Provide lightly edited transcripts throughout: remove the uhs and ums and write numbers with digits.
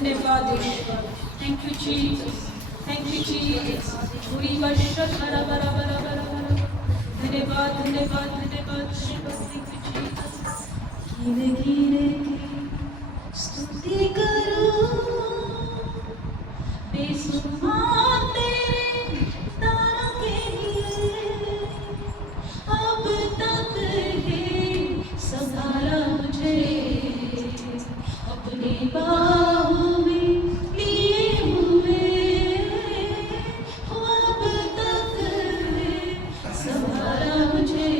धन्यवाद ईश्वर. Thank you Jesus. Thank you Jesus. पूरी वर्ष बरा बरा बरा बरा बरा. धन्यवाद धन्यवाद धन्यवाद धन्यवाद. Thank you Jesus. गिरे गिरे के स्तुति करूं बेसुमार तेरे तारों के लिए. अब तक है संभाला मुझे अपनी बाहों में लिए हुए. अब तक है संभाला मुझे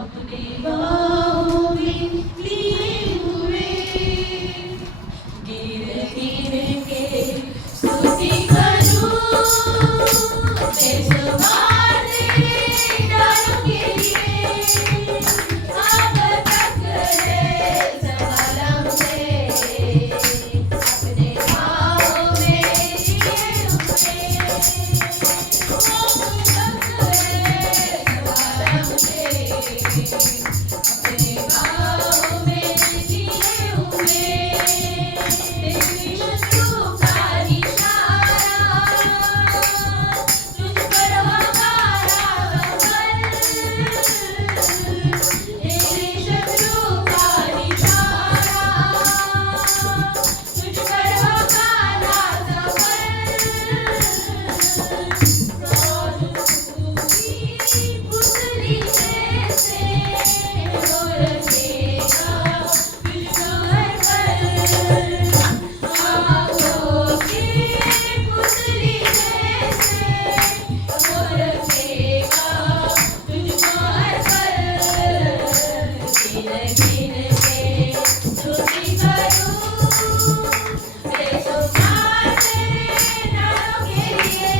अपनी बाहों में लिए हुए. गिर गिर के स्तुति करूं बेसुमार तेरे तारों के लिए. अब तक है संभाला मुझे अपने बाहों में लिए हुए. अब तक है संभाला मुझे अपने बाहों में लिए हुए. तेरी शत्रुओं का निशाना तुझ पर हमारा बल. तेरी शत्रुओं का निशाना तुझ पर हमारा पुतली जैसे हो रखेगा तुझको हर पल. आँखों की पुतली जैसे हो रखेगा तुझको हर पल. गिन गिन के स्तुति करूं बेसुमार तेरे नाम के लिए.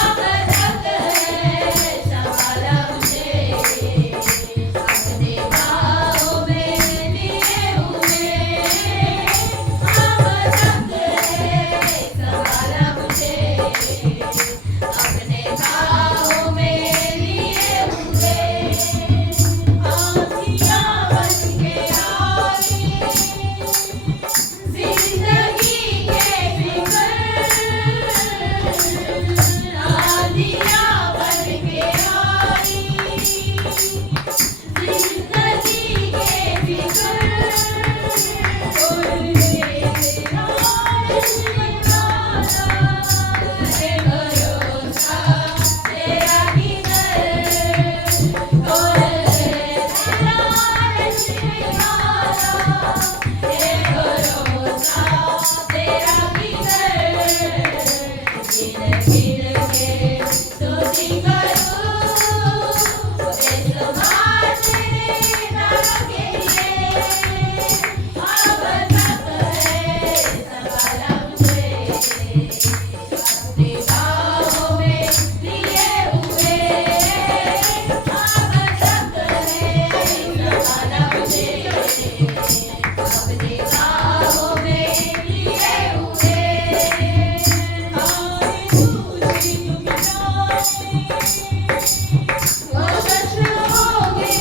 अब तक है संभाला मुझे अपने बाहों में लिए हुए. अब तक है संभाला मुझे अपने बाहों में लिए हुए. आँधियाँ बन के आई जिंदगी के फिकर. आँधियाँ बन के आई जिंदगी के फिकर. और तेरा है भरोसा तेरा ही दर. और तेरा है भरोसा तेरा ही दर. गिन गिन के स्तुति करूं बेसुमार तेरे नाम के लिए. अब तक है संभाला मुझे अपनी बाहों में लिए हुए. अब तक है संभाला मुझे अपनी बाहों में लिए हुए. आए तुझी तुम जाने वो शस्त्र होंगे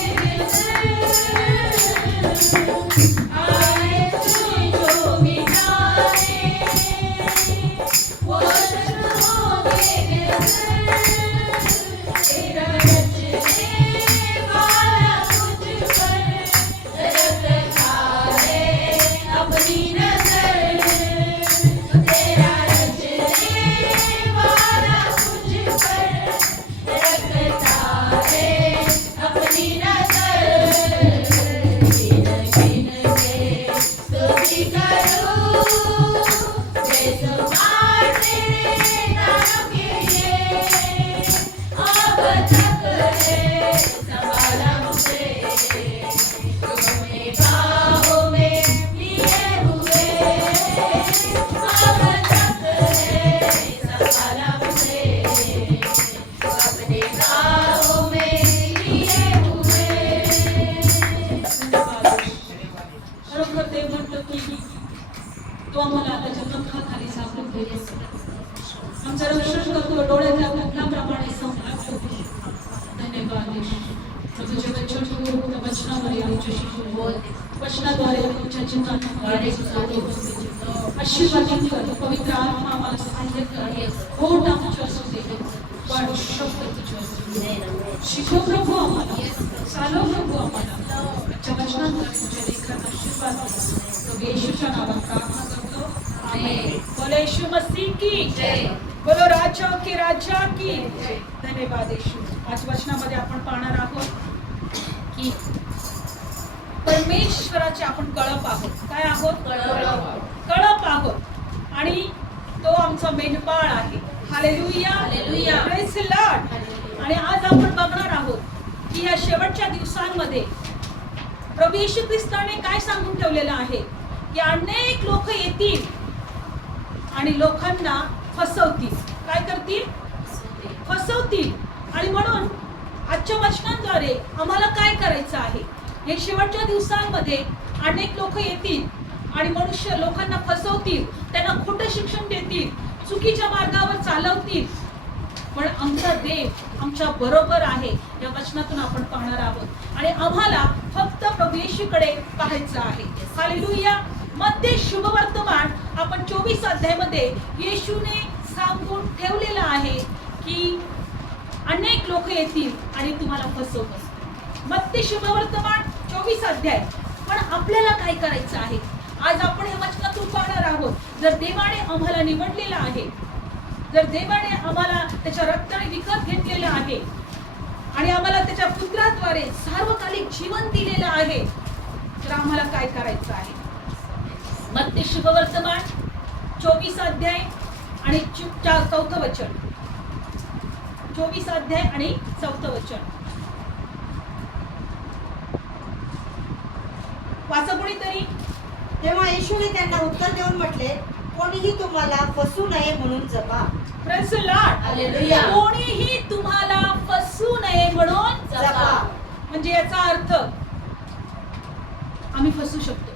आए तुझको मिटाने वो शस्त्र होंगे. तेरा रचने वाला तुझ पर रखता है अपनी नजर. तेरा रचने वाला तुझ पर रखता है अपनी नजर. गिन गिन के स्तुति करूं बेसुमार तेरे नाम के लिए. अब तक है संभाला मुझे अपने बाहों में लिए हुए. अब तक है संभाला मुझे अपने बाहों में लिए हुए. खरोखर ते म्हणतो की तो आम्हाला त्याच्या पंखाखाली सापडून घेईल. आमचं रक्षण करतो डोळ्याच्या पंखाप्रमाणे संभाळतो. धन्यवाद. तुझे वचन वचनावर आमच्याशी बोलते. वचनाद्वारे तुमच्या जीवनात आशीर्वादित कर. पवित्र आत्मा आम्हाला सहाय्य कर. होठ आमच्या असू दे पण शब्द तुझे असू दे. शिकव प्रभू आम्हाला, चालव प्रभू आम्हाला. आजच्या वचनाद्वारे तुझ्या लेकरांना आशीर्वाद दे. प्रभू येशूच्या नावात प्रार्थना करतो. आमेन. बोलो यीशु मसीह की जय. बोलो राजा की राजा की जय. धन्यवाद येशू. आज वचनामध्ये आपण पाहणार आहोत की परमेश्वराचे आपण कळप आहोत. काय आहोत? कळप आहोत. आणि तो आमचा मेंढपाळ आहे. Hallelujah, hallelujah, praise the Lord. आणि आज आपण बघणार आहोत की या शेवटच्या दिवसांमध्ये प्रभू येशू ख्रिस्ताने काय सांगून ठेवलेलं आहे की अनेक लोक येतील आणि लोकांना फसवतील. काय करतील? फसवतील. आणि म्हणून आजच्या वचनांद्वारे आम्हाला काय करायचं आहे? हे शेवटच्या दिवसांमध्ये अनेक लोक येतील आणि मनुष्य लोकांना फसवतील, त्यांना खोटं शिक्षण देतील, चुकीच्या मार्गावर चालवतील. पण आमचा देव आमच्या बरोबर आहे या वचनातून आपण पाहणार आहोत. आणि आम्हाला फक्त प्रभू येशूकडे पाहायचं आहे. हालेलुया. मत्ते शुभवर्तमान आपण 24 अध्यायामध्ये येशूने सांगून ठेवलेलं आहे की अनेक लोक येतील आणि तुम्हाला फसवतील. मत्ते शुभवर्तमान 24 अध्याय. पण आपल्याला काय करायचं आहे? आज आपण हे वचनातून पाहणार आहोत. जर देवाने आम्हाला निवडलेलं आहे, जर देवाने आम्हाला त्याच्या रक्ताने विकत घेतलेलं आहे आणि आम्हाला त्याच्या पुत्राद्वारे सार्वकालिक जीवन दिलेलं आहे, तर आम्हाला काय करायचं आहे? मत्ते शुभवर्तमान 24 अध्याय आणि 4 वचन. 24 अध्याय आणि 4 वचन वाचा कोणीतरी. तेव्हा येशूने त्यांना उत्तर देऊन म्हटले, कोणीही तुम्हाला फसू नये म्हणून जपा. Praise the Lord. हालेलुया. कोणीही तुम्हाला फसू नये म्हणून जपा. म्हणजे याचा अर्थ आम्ही फसू शकतो.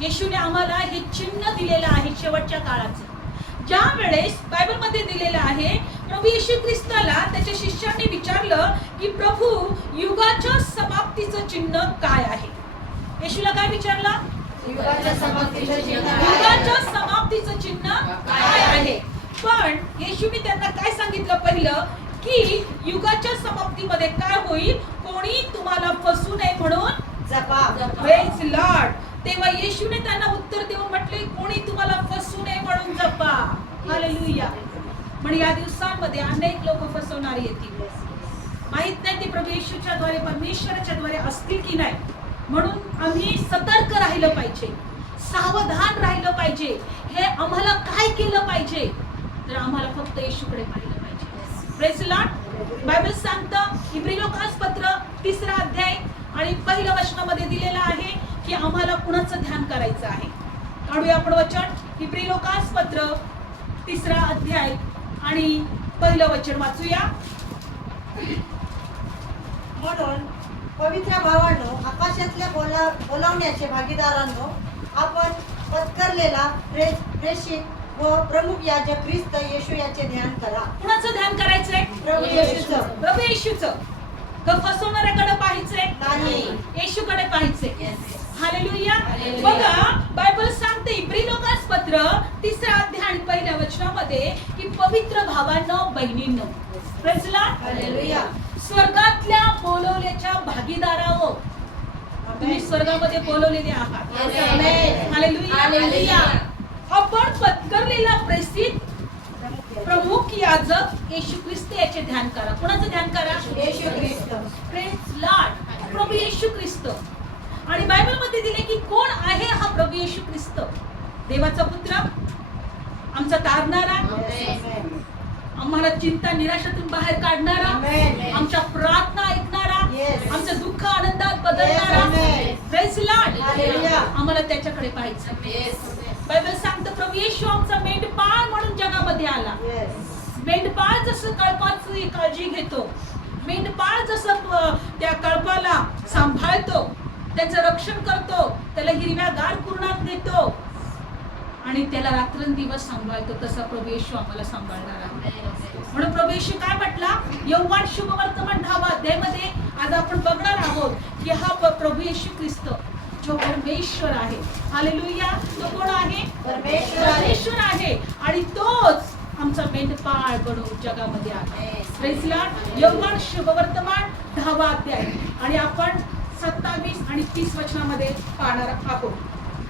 येशूने आम्हाला हे चिन्ह दिलेलं आहे शेवटच्या काळाचं. ज्या वेळेस बायबलमध्ये दिलेलं आहे, प्रभू येशू ख्रिस्ताला त्याच्या शिष्यांनी विचारलं की प्रभू युगाच्या समाप्तीचं चिन्ह काय आहे? येशूला काय विचारलं? युगाच्या समाप्तीचं चिन्ह काय आहे? युगाच्या समाप्तीचं चिन्ह काय आहे? पण येशूने त्यांना काय सांगितलं? पहिलं की युगाच्या समाप्तीमध्ये काय होईल? कोणी तुम्हाला फसू नये म्हणून जपा. Praise Lord. तेव्हा येशूने त्यांना उत्तर देऊन म्हटले, कोणी तुम्हाला फसू नये म्हणून जपा. हालेलुया. म्हणजे या दिवसांमध्ये अनेक लोक फसवणारे येतील. माहित नाही ते प्रभू येशूच्या द्वारे, परमेश्वराच्या द्वारे असतील की नाही. म्हणून आम्ही सतर्क राहिलं पाहिजे, सावधान राहिलं पाहिजे. हे आम्हाला काय केलं पाहिजे? तर आम्हाला फक्त येशूकडे पाहिलं पाहिजे. Praise Lord. बायबल सांगतं इब्रिलोकास पत्र 3 अध्याय आणि 1 वचनामध्ये दिलेलं आहे की आम्हाला कुणाचं ध्यान करायचं आहे. काढूया आपण वचन. इब्रिलोकास पत्र 3 अध्याय आणि 1 वचन वाचूया. म्हणून पवित्र भावांनो, आकाशातल्या बोलावण्याचे भागीदारांनो, आपण पत्करलेला प्रेषित व प्रमुख याजक ख्रिस्त येशू याचे ध्यान करा. कुणाचं ध्यान करायचंय? प्रभू येशूचं. प्रभू येशूचं. का फसवणाऱ्याकडे पाहायचंय? नाही, येशूकडे पाहायचंय. हालेलुया. बघा बायबल सांगते इब्रिलोकास पत्र 3 अध्याय आणि 1 वचनामध्ये की पवित्र भावांनो, बहिणींनो, प्रेज लॉर्ड. हालेलुया. स्वर्गातल्या बोलवल्याच्या भागीदारांनो, तुम्ही स्वर्गामध्ये बोलवलेले आहात. आमेन. हालेलुया. हालेलुया. आपण पत्करलेला प्रेषित प्रमुख याजक येशू ख्रिस्त याचे ध्यान करा. कोणाचं ध्यान करा? येशू ख्रिस्त. Praise Lord. प्रभू येशू ख्रिस्त. आणि बायबल मध्ये दिले की कोण आहे हा प्रभू येशू ख्रिस्त? देवाचा पुत्र, आमचा तारणारा, आमेन. आम्हाला चिंता निराशातून बाहेर काढणारा, आमेन. आमच्या प्रार्थना ऐकणारा, Yes. आमचं दुःख आनंदात बदलणारा. Yes, amen. Praise Lord. Hallelujah. आम्हाला त्याच्याकडे पाहायचं. बायबल सांगतं प्रभू येशू आमचा मेंढपाळ म्हणून जगामध्ये आला. Yes. मेंढपाळ जसं कळपाची काळजी घेतो, मेंढपाळ जसं त्या कळपाला सांभाळतो, त्याचं रक्षण करतो, त्याला हिरव्यागार कुरणात नेतो आणि त्याला रात्रंदिवस सांभाळतो, तसा प्रभू येशू आम्हाला सांभाळणार आहे. म्हणून प्रभू येशू काय म्हटला? यौवान शुभवर्तमान 10 अध्यायामध्ये आज आपण बघणार आहोत की हा प्रभू येशू ख्रिस्त जो परमेश्वर आहे. हालेलुया. तो कोण आहे? परमेश्वर आहे. आणि तोच आमचा मेंढपाळ बनून जगामध्ये आला. Praise Lord. యోహాను शुभवर्तमान 10वा अध्याय आणि आपण 27 आणि 30 वचनामध्ये पाहणार आहोत.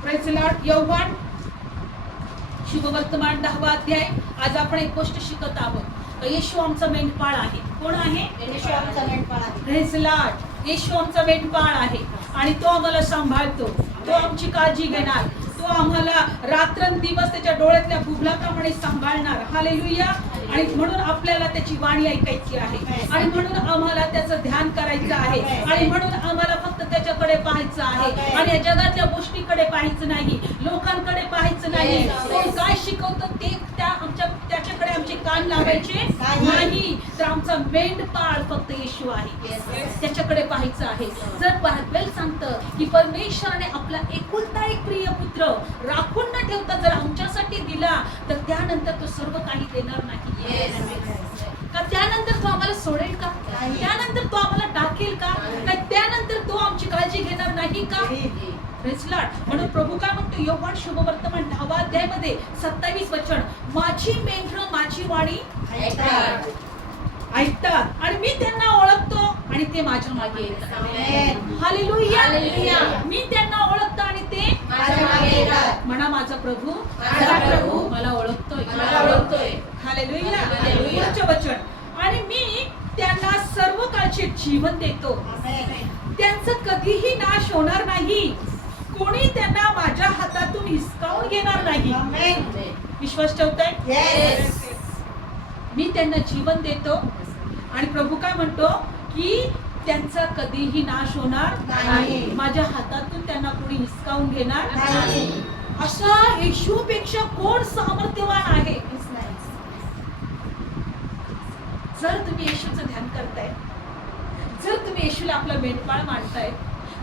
Praise Lord. యోహాను शुभवर्तमान 10वा अध्याय. आज आपण एक गोष्ट शिकत आहोत. येशू आमचा मेंढपाळ आहे. कोण आहे? येशू आमचा मेंढपाळ आहे. Praise Lord. येशू आमचा मेंढपाळ आहे आणि तो आम्हाला सांभाळतो. तो आमची काळजी घेणार. तो आम्हाला रात्रंदिवस त्याच्या डोळ्यातल्या बुबलाप्रमाणे सांभाळणार. हालेलुया. आणि म्हणून आपल्याला त्याची वाणी ऐकायची आहे आणि म्हणून आम्हाला त्याचं ध्यान करायचं आहे आणि म्हणून आम्हाला फक्त त्याच्याकडे पाहायचं आहे आणि या जगातल्या गोष्टीकडे पाहायचं नाही, लोकांकडे पाहायचं नाही. कोण काय शिकवतं ते त्याच्याकडे आमचे कान लावायचे नाही. तर आमचा मेंढपाळ फक्त येशू आहे. त्याच्याकडे पाहायचं आहे. जर बायबल सांगतं की परमेश्वराने आपला एकुलता एक प्रिय पुत्र राखून न ठेवता जर आमच्यासाठी दिला तर त्यानंतर तो सर्व काही देणार नाही का? त्यानंतर तो आम्हाला सोडेल का? त्यानंतर तो आम्हाला टाकेल का? नाही, त्यानंतर तो आमची काळजी घेणार नाही का? Praise Lord. म्हणून प्रभू काय म्हणतो? యోహాను शुभवर्तमान 10वा अध्यायामध्ये 27 वचन. माझी मेंढरं माझी वाणी ऐकतात आणि मी त्यांना ओळखतो आणि ते माझ्या मागे येतात. हालेलुया. मी त्यांना ओळखतो आणि ते माझ्या मागे येतात. म्हणा माझा प्रभू मला ओळखतोय. हालेलुया. पुढचं वचन. आणि मी त्यांना सर्व काळचे जीवन देतो. त्यांचा कधीही नाश होणार नाही. कोणी त्यांना माझ्या हातातून हिसकावून घेणार नाही. विश्वास ठेवताय? मी त्यांना जीवन देतो आणि प्रभू काय म्हणतो की त्यांचा कधीही नाश होणार नाही. माझ्या हातातून त्यांना कोणी हिसकावून घेणार नाही. असा येशूपेक्षा कोण सामर्थ्यवान आहे? जर तुम्ही येशूचं ध्यान करताय, जर तुम्ही येशूला आपला मेंढपाळ मानताय,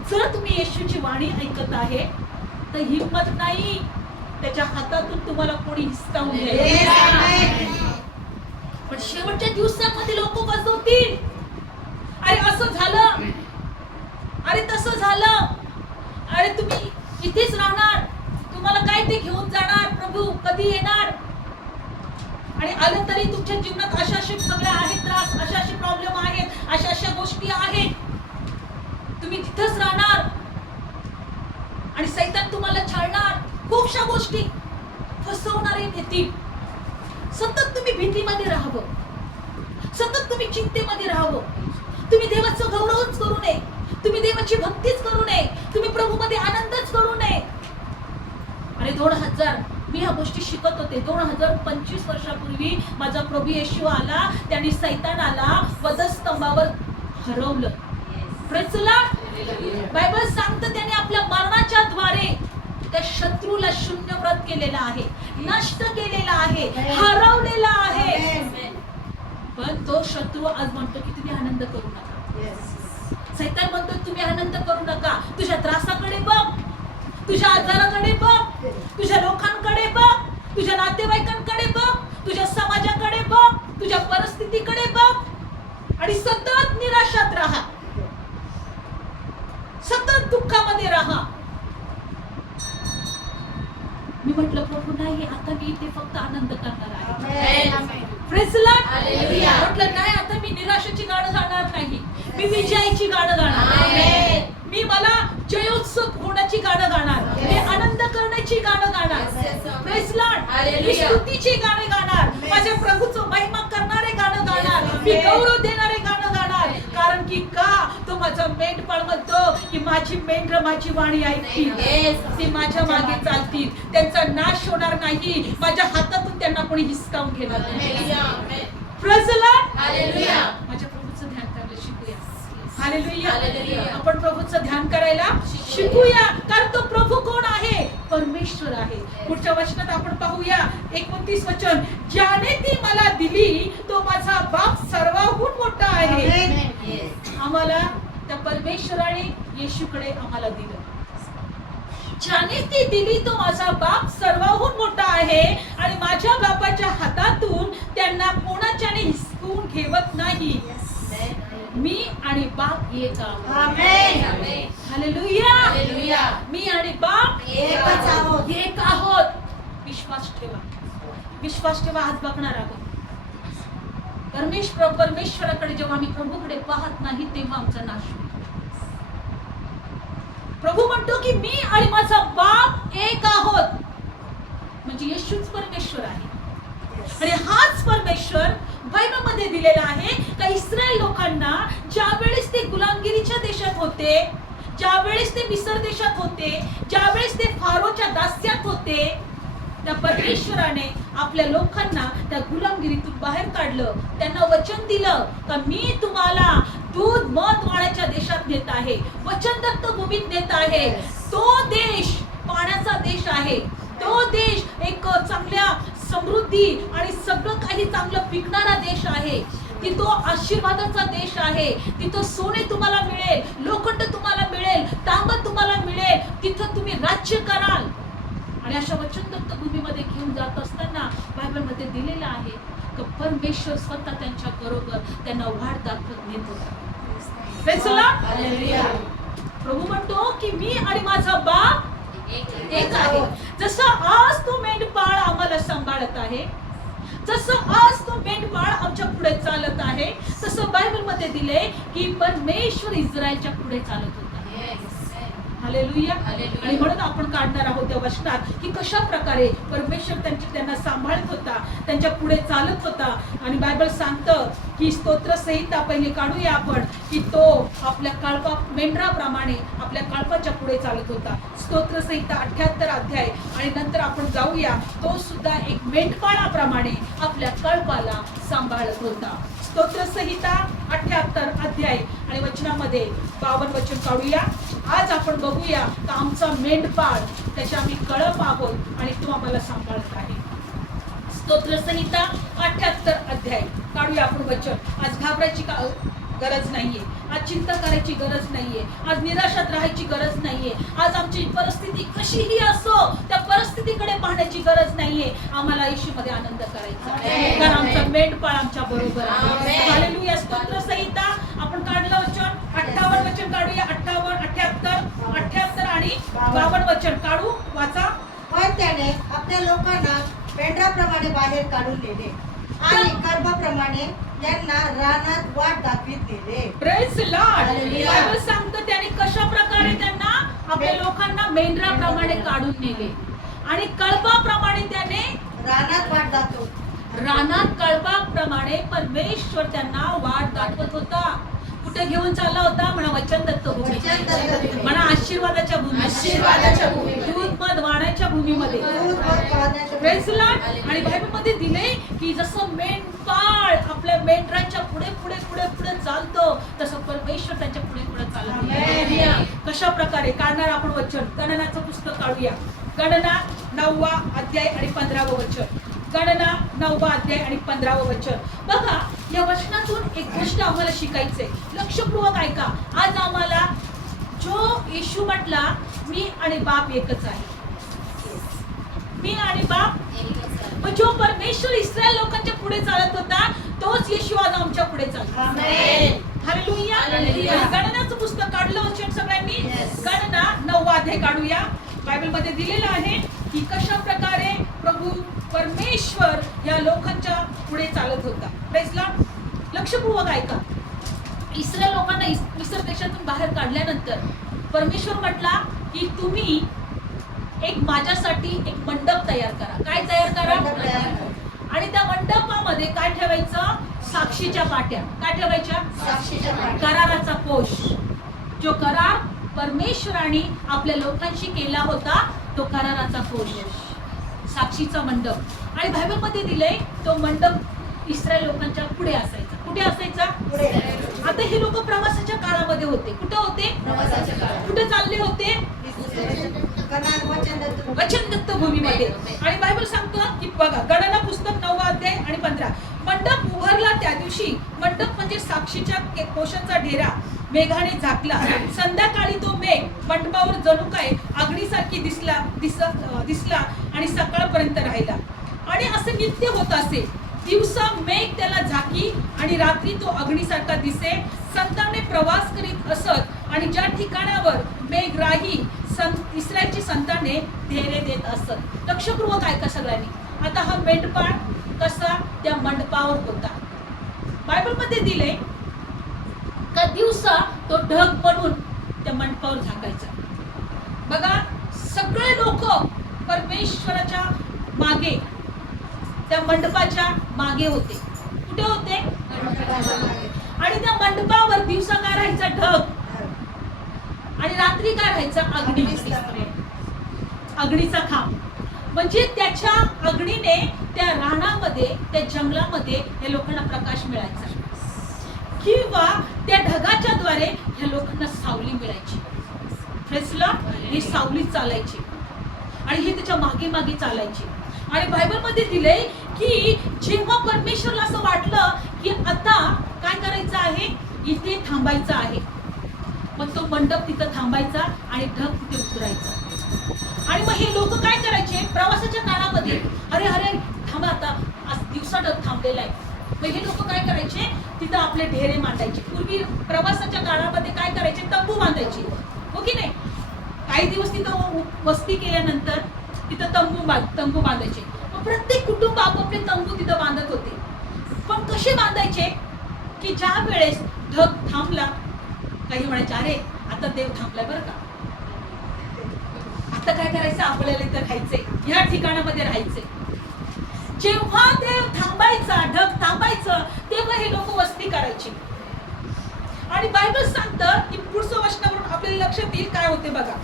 जर तुम्ही येशूची वाणी ऐकत आहे तर हिम्मत नाही त्याच्या हातातून तुम्हाला कोणी हिसकावून घ्यायला. पण शेवटच्या दिवसांमध्ये लोक बसवतील, अरे असं झालं, अरे तसं झालं, अरे तुम्ही इथेच राहणार, तुम्हाला काय ते घेऊन जाणार, प्रभू कधी येणार? आणि आलं तरी तुमच्या जीवनात अशा सगळ्या आहेत त्रास, अशा प्रॉब्लेम आहेत, अशा गोष्टी आहेत, तुम्ही तिथंच राहणार आणि सैतान तुम्हाला छळणार, खूपशा गोष्टी फसवणारे येतील. सतत तुम्ही भीतीमध्ये राहावं, सतत तुम्ही चिंतेमध्ये राहावं. तुम्ही देवाचं गौरवच करू नये, तुम्ही देवाची भक्तीच करू नये, तुम्ही प्रभूमध्ये आनंदच करू नये. अरे 2000 मी ह्या गोष्टी शिकत होते. 2025 वर्षापूर्वी माझा प्रभू येशू आला, त्यांनी सैतानाला वधस्तंभावर हरवलं. Praise Lord. बायबल सांगतं त्याने आपल्या मरणाच्या द्वारे त्या शत्रूला शून्यव्रत केलेला आहे, नष्ट केलेला आहे, हरवलेला आहे. पण तो शत्रू आज म्हणतो की तुम्ही आनंद करू नका. सैतान म्हणतो तुम्ही आनंद करू नका. तुझ्या त्रासाकडे बघ, तुझ्या आजाराकडे बघ, तुझ्या लोकांकडे बघ, तुझ्या नातेवाईकांकडे बघ, तुझ्या समाजाकडे बघ, तुझ्या परिस्थितीकडे बघ आणि सतत निराशात राहा, सतत दुःखामध्ये राहा. मी म्हटलं प्रभू नाही, आता मी इथे फक्त आनंद करणार आहे. Praise Lord. म्हटलं नाही, आता मी निराशेची गाणं गाणार नाही, मी विजयाची गाणं गाणार, मी मला जयोत्सव होण्याची गाणं गाणार, मी आनंद करण्याची गाणं गाणार. Praise Lord. मी स्तुतीची गाणे गाणार, माझ्या प्रभूचं महिमा करणारे गाणं गाणार, मी गौरव देणारे गाणं गाणार. कारण की का तो माझा मेंढपाळ म्हणतो की माझी मेंढरं माझी वाणी ऐकतील, ते माझ्या मागे चालतील, त्यांचा नाश होणार नाही, माझ्या हातातून त्यांना कोणी हिसकावून घेणार नाही. Praise Lord. माझ्या प्रभूचं ध्यान करायला शिकूया. हालेलुया. आपण प्रभूचं ध्यान करायला शिकूया, कारण तो प्रभू कोण आहे? परमेश्वर आहे. पुढच्या वचनात आपण पाहूया 29 वचन. ज्याने ती मला दिली तो माझा बाप सर्वाहून मोठा आहे. आम्हाला त्या परमेश्वराने येशूकडे आम्हाला दिलं. ज्याने ती दिली तो माझा बाप सर्वाहून मोठा आहे आणि माझ्या बापाच्या हातातून त्यांना कोणाच्याने हिसकवून घेवत नाही. मी आणि बाप एक आहोत. आमेन. हालेलुया. मी आणि बाप एकच आहोत. एक आहोत. विश्वास ठेवा. विश्वास ठेवा. आज बघणार आहोत परमेश्वराकडे जेव्हा आम्ही प्रभूकडे पाहत नाही तेव्हा आमचा नाश होतो. प्रभू म्हणतो की मी आणि माझा बाप एक आहोत. म्हणजे येशूच परमेश्वर आहे. आणि हाच परमेश्वर बायबलमध्ये दिलेला आहे का इस्रायल लोकांना ज्या वेळेस ते गुलामगिरीच्या देशात होते, ज्या वेळेस ते मिस्र देशात होते, ज्या वेळेस ते फारोच्या दास्यात होते, त्या परमेश्वराने आपल्या लोकांना त्या गुलामगिरीतून बाहेर काढलं. त्यांना वचन दिलं का मी तुम्हाला दूध मध वाढायच्या देशात नेत आहे, वचनदत्त भूमीत नेत आहे. तो देश पाण्याचा देश आहे. तो देश एक चांगल्या समृद्धी आणि सगळं काही चांगलं पिकणारा देश आहे. तिथं आशीर्वादाचा देश आहे. तिथं सोने तुम्हाला मिळेल, लोखंड तुम्हाला मिळेल, तांबा तुम्हाला मिळेल. तिथं तुम्ही राज्य कराल. आणि अशा वचनदत्त भूमीमध्ये घेऊन जात असताना बायबलमध्ये दिलेलं आहे की परमेश्वर स्वतः त्यांच्या बरोबर त्यांना वाट दाखवत नेत होता. प्रभू म्हणतो की मी आणि माझा बाप एक आहे. जसं आज तो मेंढपाळ आम्हाला सांभाळत आहे, जसं आज तो मेंढपाळ आमच्या पुढे चालत आहे, तसं बायबलमध्ये दिले की परमेश्वर इस्रायलच्या पुढे चालत होता. हालेलुया. आणि म्हणून आपण काढणार आहोत त्या वचनात की कशा प्रकारे परमेश्वर त्यांना सांभाळत होता, त्यांच्या पुढे चालत होता. आणि बायबल सांगतं की स्तोत्र संहिता पहिले काढूया आपण की तो आपल्या कळपा मेंढराप्रमाणे आपल्या कळपाच्या पुढे चालत होता. स्तोत्र संहिता 78 अध्याय. आणि नंतर आपण जाऊया, तो सुद्धा एक मेंढपाळाप्रमाणे आपल्या कळपाला सांभाळत होता. स्तोत्र संहिता 78 अध्याय आणि वचनामध्ये 52 वचन काढूया. आज आपण बघूया का आमचा मेंढपाळ, त्याच्या आम्ही कळप आहोत आणि तो आम्हाला सांभाळत आहे. स्तोत्र संहिता 78 अध्याय काढूया आपण वचन. आज घाबरायची गरज नाहीये, आज चिंता करायची गरज नाहीये, आज निराशात राहायची गरज नाहीये. आज आमची परिस्थिती कशीही असो त्या परिस्थितीकडे पाहण्याची गरज नाहीये. आम्हाला येशूमध्ये आनंद करायचा आहे, कारण आमचा मेंढपाळ आमच्या बरोबर आहे. हालेलुया. स्तोत्र संहिता आपण काढलं वचन 58 वचन काढूया. 78 आणि 52 वचन काढू. वाचा. पण त्याने आपल्या लोकांना मेंढराप्रमाणे बाहेर काढून नेले आणि कर्माप्रमाणे त्यांना रानात वाट दाखवित नेले. Praise Lord. बायबल सांगतं त्याने कशा प्रकारे त्यांना आपल्या लोकांना मेंढराप्रमाणे काढून नेले आणि कळपाप्रमाणे त्याने रानात वाट दाखव. रानात कळपाप्रमाणे परमेश्वर त्यांना वाट दाखवत होता. कुठे घेऊन चालला होता? म्हणा वचनदत्त भूमी, म्हणा आशीर्वादाच्या भूमी, दूध मध वाढायच्या भूमीमध्ये. Praise Lord. आणि बायबलमध्ये दिले की जसं मेंढपाळ आपल्या मेंढराच्या पुढे पुढे पुढे पुढे चालतो तसं परमेश्वर त्यांच्या पुढे पुढे चालतो. कशा प्रकारे काढणार आपण वचन. गणनाचं पुस्तक काढूया. गणना 9 अध्याय आणि 15 वचन. गणना 9 अध्याय आणि 15 वचन. बघा, या वचनातून एक गोष्ट आम्हाला शिकायचंय. लक्षपूर्वक ऐका. आज आम्हाला जो येशू म्हटला मी आणि बाप एकच आहे, मी आणि बाप, मग जो परमेश्वर इस्रायल लोकांच्या पुढे चालत होता तोच येशू आज आमच्या पुढे चालतो. हालेलुया. गणनाचं पुस्तक काढलं वचन सगळ्यांनी. गणना 9 अध्याय काढूया. बायबलमध्ये दिलेलं आहे की कशा प्रकारे प्रभू परमेश्वर या लोकांच्या पुढे चालत होता. Praise Lord. लक्षपूर्वक ऐका. इस्रायल लोकांना मिस्र देशातून बाहेर काढल्यानंतर परमेश्वर म्हटला की तुम्ही एक माझ्यासाठी एक मंडप तयार करा. काय तयार करा? आणि त्या मंडपामध्ये काय ठेवायचं? साक्षीच्या पाट्या. काय ठेवायच्या? साक्षीच्या पाट्या. कराराचा कोश. जो करार परमेश्वराने आपल्या लोकांशी केला होता तो कराराचा कोश, साक्षीचा मंडप. आणि बायबलमध्ये दिलंय तो मंडप इस्रायल लोकांच्या पुढे असायचा. कुठे असायचा? पुढे. आता हे लोक प्रवासाच्या काळामध्ये होते. कुठे होते? प्रवासाच्या काळात. कुठे चालले होते? वचनदत्त भूमीमध्ये. आणि बायबल सांगतं की बघा, गणना पुस्तक 9 अध्याय आणि 15. मंडप उभारला त्या दिवशी. मंडप म्हणजे साक्षीच्या कोशाचा ढेरा मेघाने झाकला. संध्याकाळी तो मेघ मंडपावर जणू काय आगडीसारखी दिसला आणि सकाळपर्यंत राहिला. आणि असं नित्य होत असे. दिवसा मेघ त्याला झाकी आणि रात्री तो अग्नीसारखा दिसे. संताने प्रवास करीत असत आणि ज्या ठिकाणावर मेघ राही इस्रायलची संताने धैर्य देत असत. लक्षपूर्वक ऐका सगळ्यांनी. आता हा मेंढपाळ कसा त्या मंडपावर होता. बायबलमध्ये दिले का दिवसा तो ढग बनून त्या मंडपावर झाकायचा. बघा, सगळे लोक परमेश्वराच्या मागे, त्या मंडपाच्या मागे होते. कुठे होते? आणि त्या मंडपावर दिवसा काय राहायचा? ढग. आणि रात्री काय राहायचा? अग्नीचा खांब. म्हणजे त्याच्या अग्नीने त्या रानामध्ये, त्या जंगलामध्ये या लोकांना प्रकाश मिळायचा, किंवा त्या ढगाच्या द्वारे या लोकांना सावली मिळायची. फ्रेसला ही सावली चालायची आणि हे त्याच्या मागे मागे चालायची. आणि बायबलमध्ये दिले की जेव्हा परमेश्वरला असं वाटलं की आता काय करायचं आहे, इथे थांबायचं आहे, मग तो मंडप तिथं थांबायचा आणि ढग तिथे उतरायचा. आणि मग हे लोक काय करायचे प्रवासाच्या काळामध्ये, अरे अरे थांबा, आता आज दिवसा ढग थांबलेला आहे. मग हे लोक काय करायचे, तिथं आपले ढेरे मांडायचे. पूर्वी प्रवासाच्या काळामध्ये काय करायचे, तंबू बांधायचे, हो की नाही? काही दिवस तिथं वस्ती केल्यानंतर तिथं तंबू बांधायचे. मग प्रत्येक कुटुंब आपापले तंबू तिथं बांधत होते. पण कसे बांधायचे की ज्या वेळेस ढग थांबला, काही म्हणायचे अरे आता देव थांबलाय बरं का, आता काय करायचं, आपल्याला इथं राहायचंय, ह्या ठिकाणामध्ये राहायचंय. जेव्हा देव थांबायचा, ढग थांबायचं, तेव्हा हे लोक वस्ती करायची. आणि बायबल सांगतं की पुढचं वचनावरून आपल्याला लक्षात येईल काय होते बघा.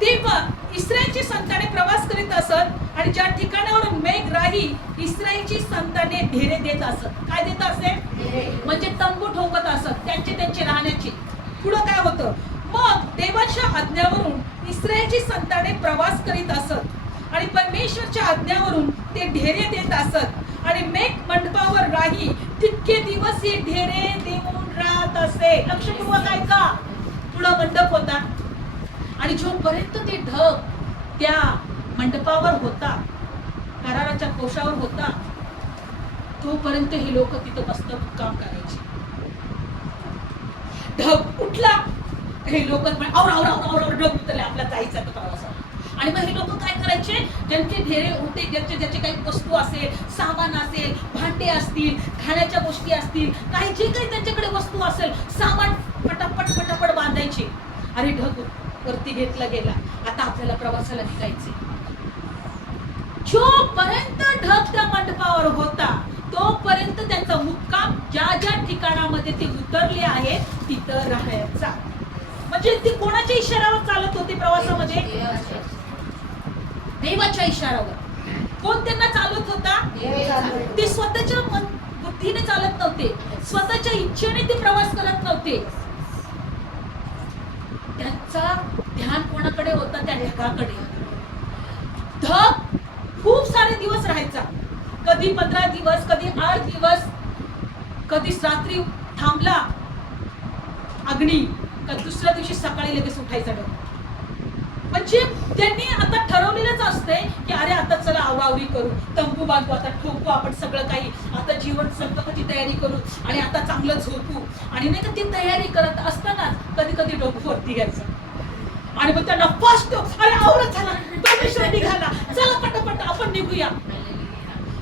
तेव्हा इस्रायलची संताने प्रवास करीत असत आणि ज्या ठिकाणावरून मेघ राही इस्रायलची संताने ढेरे देत असत. काय देत असे? म्हणजे तंबू ठोकत असत त्यांचे राहण्याची. पुढं काय होतं, मग देवाच्या आज्ञावरून इस्रायलची संताने प्रवास करीत असत आणि परमेश्वरच्या आज्ञावरून ते ढेरे देत असत आणि मेघ मंडपावर राही तितके दिवस हे ढेरे देऊन राहत असे. लक्षपूर्वक ऐका. पुढं मंडप होता आणि जोपर्यंत ते ढग त्या मंडपावर होता, कराराच्या कोशावर होता, तोपर्यंत हे लोक तिथं मस्त काम करायचे. ढग उठला, हे लोक ढग उतरले, आपला जायचं प्रवासाला. आणि मग हे लोक काय करायचे, ज्यांचे ढेरे होते, ज्याचे काही वस्तू असेल, सामान असेल, भांडे असतील, खाण्याच्या गोष्टी असतील, काही जे काही त्यांच्याकडे वस्तू असेल, सामान पटापट बांधायचे. अरे ढग वरती घेतला गेला, आता आपल्याला प्रवासाला निघायचे. जोपर्यंत ढग त्या मंडपावर होता तोपर्यंत त्यांचा मुक्काम ज्या ठिकाणामध्ये ते उतरले आहे तिथं राहायचा. म्हणजे ते कोणाच्या इशाऱ्यावर चालत होते प्रवासामध्ये? देवाच्या इशाऱ्यावर. कोण त्यांना चालत होता? ते स्वतःच्या बुद्धीने चालत नव्हते, स्वतःच्या इच्छेने ते प्रवास करत नव्हते. त्यांचा ध्यान कोणाकडे होता? त्या ढगाकडे. ढग खूप सारे दिवस राहायचा, कधी 15 दिवस, कधी 8 दिवस, कधी रात्री थांबला अग्नी, का दुसऱ्या दिवशी सकाळी लगेच उठायचा ढग. म्हणजे त्यांनी आता ठरवलेलंच असतंय की अरे आता चला आवरावरी करू, तंबू बांधू, आता ठोकू आपण सगळं काही, आता जीवन संकटाची तयारी करू आणि आता चांगलं झोपू. आणि नाही का ती तयारी करत असताना कधी कधी डोकं वरती घ्यायचं आणि मग त्यांना फास्ट, अरे आवरत झाला, परमेश्वर निघाला, चला पटापट आपण निघूया.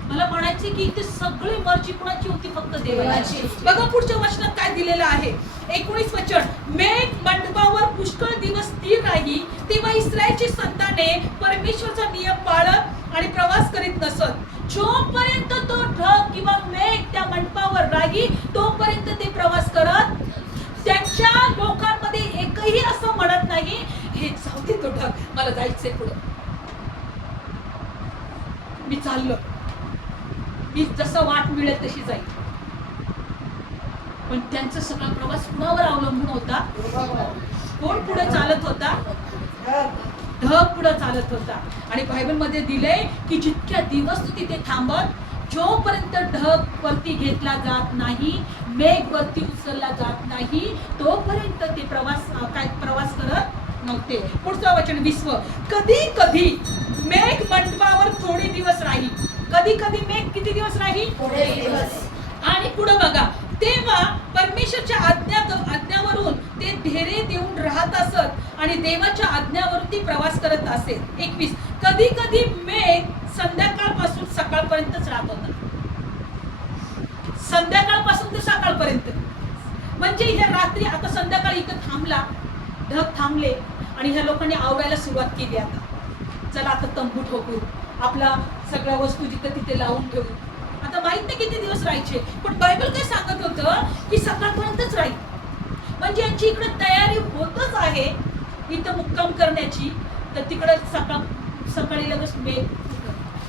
मला म्हणायचे की इथे सगळी मर्जी कोणाची होती? फक्त देवाची. बघा पुढच्या वचनात काय दिलेलं आहे, 19 वचन. मेघ मंडपावर पुष्कळ दिवस स्थिर राही तेव्हा इस्रायलची संताने परमेश्वरचा नियम पाळत आणि प्रवास करीत नसत. जोपर्यंत तो ढग किंवा मेघ त्या मंडपावर राही तोपर्यंत ते प्रवास करत. त्यांच्या लोकांमध्ये एकही असं म्हणत नाही हे जाऊ दे तो ढग, मला जायचंय पुढं, मी चाललो, मी जसं वाट मिळेल तशी जाईल. पण त्यांचा सगळा प्रवास कुणावर अवलंबून होता? कोण पुढे चालत होता? ढग पुढे चालत होता. आणि बायबल मध्ये दिलंय की जितक्या दिवस तू तिथे थांबत, जोपर्यंत ढग वरती घेतला जात नाही, मेघ वरती उचलला जात नाही, तोपर्यंत ते प्रवास करत नव्हते. पुढचं वचन 20. कधी कधी मेघ मंडपावर थोडे दिवस राहील कधी कधी मेघ किती दिवस राहील? थोडे दिवस. आणि पुढे बघा, तेव्हा परमेश्वरच्या आज्ञावरून ते ढेरे देऊन राहत असत आणि देवाच्या आज्ञावरून ती प्रवास करत असेल. 21. कधी कधी मेघ संध्याकाळपासून सकाळपर्यंतच राहत होता. संध्याकाळपासून ते सकाळपर्यंत, म्हणजे ह्या रात्री आता संध्याकाळी इथं थांबला, ढग थांबले आणि ह्या लोकांनी आवरायला सुरुवात केली. आता चला आता तंबू ठोकू, आपला सगळ्या वस्तू जिथे तिथे लावून ठेवू. आता माहित नाही किती दिवस राहायचे, पण बायबल काय सांगत होतं की सकाळपर्यंतच राहील. म्हणजे यांची इकडे तयारी होतच आहे इथं मुक्काम करण्याची, तर तिकडे सकाळी लगेच मेघ.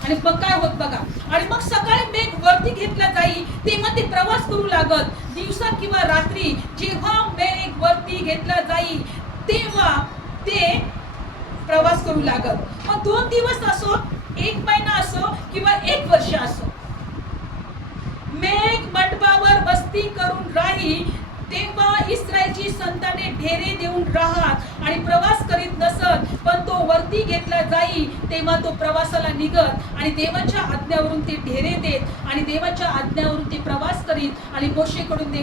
आणि मग काय होत बघा, आणि मग सकाळी मेघ वरती घेतला जाई तेव्हा ते प्रवास करू लागत. दिवसा किंवा रात्री जेव्हा मेघ वरती घेतला जाई तेव्हा ते प्रवास करू लागत. मग 2 दिवस असो, 1 महिना असो किंवा 1 वर्ष असो, मेघ मंडपावर वस्ती करून राही तेव्हा इस्रायलची संताने ढेरे देऊन राहत आणि प्रवास करीत नसत. पण तो वरती घेतला जाई तेव्हा तो प्रवासाला निघत आणि देवाच्या आज्ञावरून ते ढेरे देत आणि देवाच्या आज्ञावरून ते प्रवास करीत आणि मोशेकडून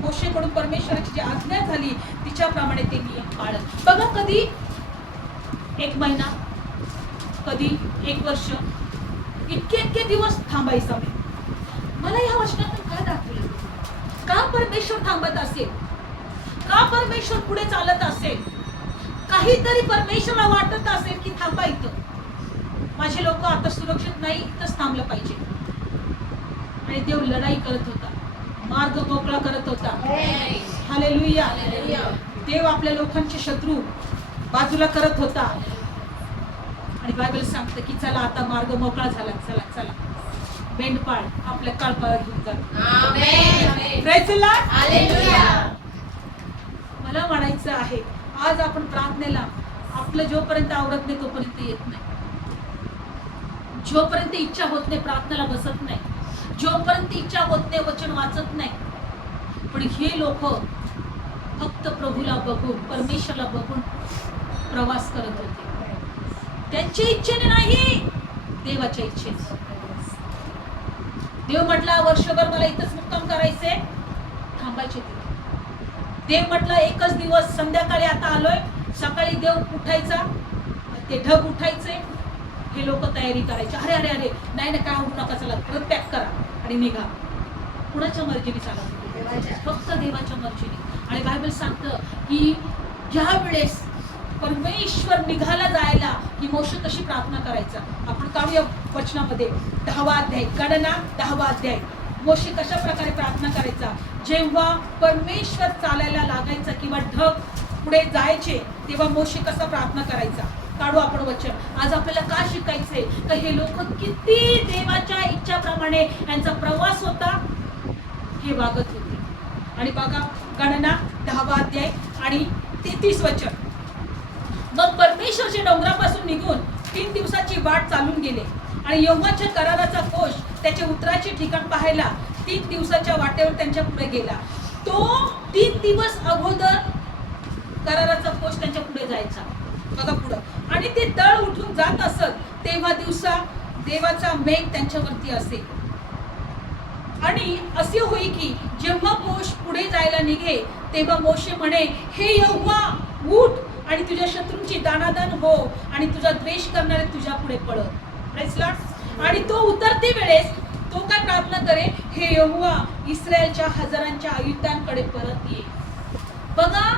मोशेकडून परमेश्वराची जी आज्ञा झाली तिच्याप्रमाणे ते नियम पाळत. बघा, कधी 1 महिना, कधी 1 वर्ष, इतके दिवस थांबायचा. मला या वचनातून काय दाखवलं? का परमेश्वर थांबत असेल? का परमेश्वर पुढे चालत असेल? काहीतरी परमेश्वराला वाटत असेल की थांबा इथं, माझे लोक आता सुरक्षित नाही, इथंच थांबलं पाहिजे. आणि देव लढाई करत होता, मार्ग मोकळा करत होता. हालेलुया. देव आपल्या लोकांचे शत्रू बाजूला करत होता. आणि बायबल सांगतं की चला आता मार्ग मोकळा झाला, चला चला मेंढपाळ आपल्या कळपावर घेऊन जा. आमेन. Praise the Lord. हालेलुया. मला म्हणायचं आहे, आज आपण प्रार्थनेला आपलं जोपर्यंत आवरत नाही तोपर्यंत येत नाही, जोपर्यंत इच्छा होत नाही प्रार्थनेला बसत नाही, जोपर्यंत इच्छा होत नाही वचन वाचत नाही. पण हे लोक फक्त प्रभूला बघून, परमेश्वरला बघून प्रवास करत होते. त्यांच्या इच्छेने नाही, देवाच्या इच्छेने. देव म्हटला वर्षभर मला इथंच मुक्काम करायचे, थांबायचे तिथे. देव म्हटलं 1च दिवस, संध्याकाळी आता आलोय, सकाळी देव उठायचा, ते ढग उठायचे, हे लोक तयारी करायचे. अरे अरे अरे नाही ना, काय उठू नका, चला परत पॅक करा आणि निघा. कुणाच्या मर्जीने चालत होते? फक्त देवाच्या मर्जीने. आणि बायबल सांगतं की ज्या वेळेस परमेश्वर निघाला जायला की मोशे कशी प्रार्थना करायचा. आपण काढूया वचनामध्ये 10वा अध्याय, गणना 10वा अध्याय. मोशे कशा प्रकारे प्रार्थना करायचा जेव्हा परमेश्वर चालायला लागायचा किंवा ढग पुढे जायचे तेव्हा मोशे कसा प्रार्थना करायचा. काढू आपण वचन. आज आपल्याला का शिकायचंय तर हे लोक किती देवाच्या इच्छाप्रमाणे यांचा प्रवास होता हे वागत होते. आणि बघा गणना 10वा अध्याय आणि 33 वचन. मग परमेश्वरच्या डोंगरापासून निघून 3 दिवसाची वाट चालून गेले आणि यहोवाच्या कराराचा कोष त्याचे उतराचे ठिकाण पाहायला 3 दिवसाच्या वाटेवर त्यांच्या पुढे गेला. तो 3 दिवस अगोदर कराराचा कोष त्यांच्या पुढे जायचा. बघा पुढं. आणि ते तळ उठून जात असत तेव्हा दिवसा देवाचा मेघ त्यांच्यावरती असे. आणि असे होई की जेव्हा कोष पुढे जायला निघे तेव्हा मोशे म्हणे, हे यहोवा उठ आणि तुझ्या शत्रूंची दाणादाण हो आणि तुझा द्वेष करणारे तुझ्या पुढे पळत. Praise Lord. आणि तो उतरते वेळेस तो काय प्रार्थना करे, हे यहोवा इस्रायलच्या हजारांच्या आयुधांकडे परत ये. बघा,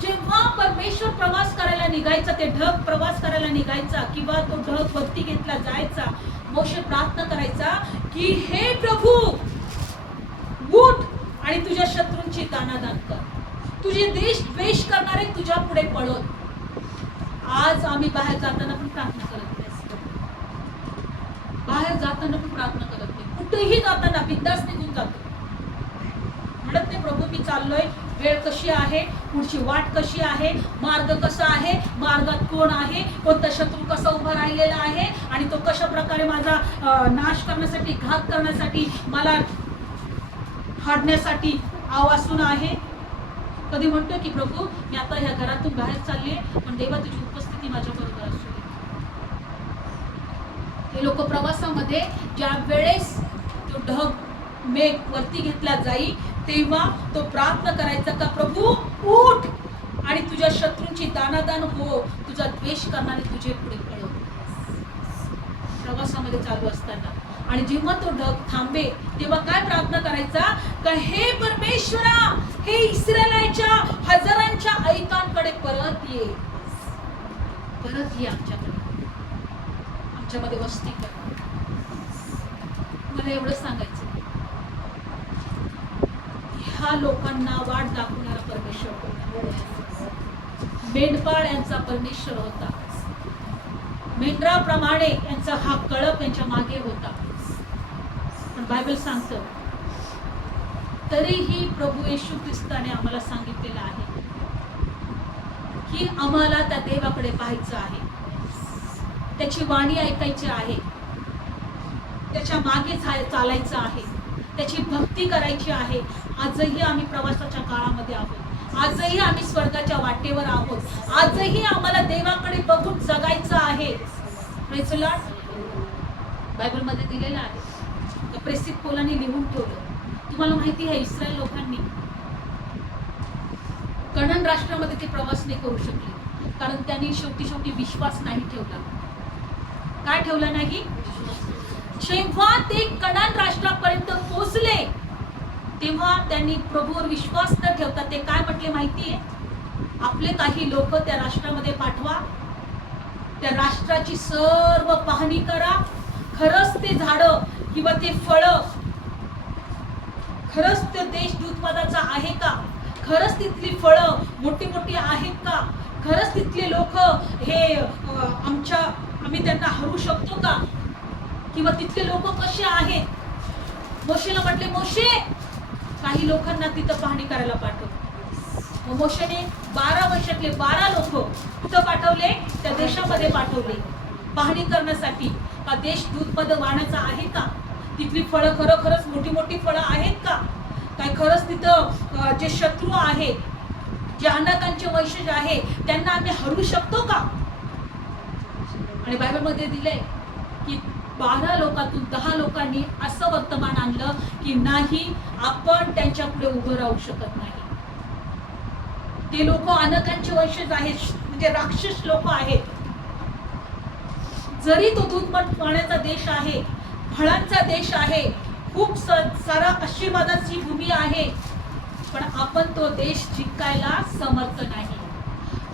जेव्हा परमेश्वर प्रवास करायला निघायचा, ते ढग प्रवास करायला निघायचा किंवा तो ढग वरती घेतला जायचा, मोशे प्रार्थना करायचा की हे प्रभू उठ आणि तुझ्या शत्रूंची दाणादाण कर, तुझे देश द्वेष करणारे तुझ्या पुढे पळत. आज आम्ही बाहेर जाताना पण प्रार्थना करत नाही, बाहेर जाताना पण प्रार्थना करत नाही, कुठेही जाताना बिंदास निघून जातो. म्हणत नाही प्रभू मी चाललोय, वेळ कशी आहे, पुढची वाट कशी आहे, मार्ग कसा आहे, मार्गात कोण आहे, कोणता शत्रू कसा उभा राहिलेला आहे आणि तो कशा प्रकारे माझा नाश करण्यासाठी, घात करण्यासाठी, मला हाडण्यासाठी आवासून आहे. कधी म्हणतो की प्रभू मी आता ह्या घरातून बाहेर चालले, पण देवा तुझी उपस्थिती माझ्या बरोबर असू दे. हे लोक प्रवासामध्ये ज्या वेळेस तो ढग मेघ वरती घेतला जाई तेव्हा तो प्रार्थना करायचा का प्रभू उठ आणि तुझ्या शत्रूंची दानादान हो, तुझा द्वेष करणारे तुझे पुढे पळव. प्रवासामध्ये चालू असताना आणि जेव्हा तो ढग थांबे तेव्हा काय प्रार्थना करायचा का हे परमेश्वरा, हे इस्रायलाच्या हजारांच्या ऐकांकडे परत ये, परत ये आमच्याकडे, आमच्यामध्ये वस्ती कर. मला एवढं सांगायचं, ह्या लोकांना वाट दाखवणारा परमेश्वर होता. मेंढपाळ यांचा परमेश्वर होता. मेंढराप्रमाणे यांचा हा कळप यांच्या मागे होता. पण बायबल सांगतं तरीही प्रभू येशू ख्रिस्ताने आम्हाला सांगितलेलं आहे की आम्हाला त्या देवाकडे पाहायचं आहे, त्याची वाणी ऐकायची आहे, त्याच्या मागे चालायचं आहे, त्याची भक्ती करायची आहे. आजही आम्ही प्रवासाच्या काळामध्ये आहोत, आजही आम्ही स्वर्गाच्या वाटेवर आहोत, आजही आम्हाला देवाकडे बघून जगायचं आहे. Praise the Lord. बायबलमध्ये दिलेलं आहे, प्रेसित पोलाने लिहून ठेवलं. तुम्हाला माहिती आहे इस्रायल लोकांनी कनान राष्ट्रामध्ये ते प्रवास नाही करू शकले कारण त्यांनी शेवटी विश्वास नाही ठेवला. काय ठेवला नाही? जेव्हा ते कनान राष्ट्रापर्यंत पोहोचले तेव्हा त्यांनी प्रभूवर विश्वास न ठेवता ते काय म्हटले माहितीये? आपले काही लोक त्या राष्ट्रामध्ये पाठवा, त्या राष्ट्राची सर्व पाहणी करा, खरंच ते झाडं किंवा ते फळं खरंच ते देश दूधपदाचा आहे का, खरंच तिथली फळं मोठी मोठी आहेत का, खरंच तिथले लोक हे आम्ही त्यांना हरू शकतो का, किंवा तिथले लोक कसे आहेत. मोशेला म्हटले मोशे काही लोकांना तिथं पाहणी करायला पाठव. मग मोशेने 12 वर्षातले 12 लोक कुठं पाठवले? त्या देशामध्ये पाठवले पाहणी करण्यासाठी का देश दूधपद वाहण्याचा आहे का, तिथली फळं खरोखरच मोठी मोठी फळं आहेत का, काय खरंच तिथं जे शत्रू आहे, जे अनाकांचे वंशज आहे त्यांना आम्ही हरू शकतो का. आणि बायबलमध्ये दिलंय की 12 लोकांतून 10 लोकांनी असं वर्तमान आणलं की नाही, आपण त्यांच्या पुढे उभं राहू शकत नाही. ते लोक अनाकांचे वंशज आहेत, म्हणजे राक्षस लोक आहेत. जरी तो दूध पाण्याचा देश आहे, फळांचा देश आहे, खूप सारा आशीर्वादाची भूमी आहे, पण आपण तो देश जिंकायला समर्थ नाही.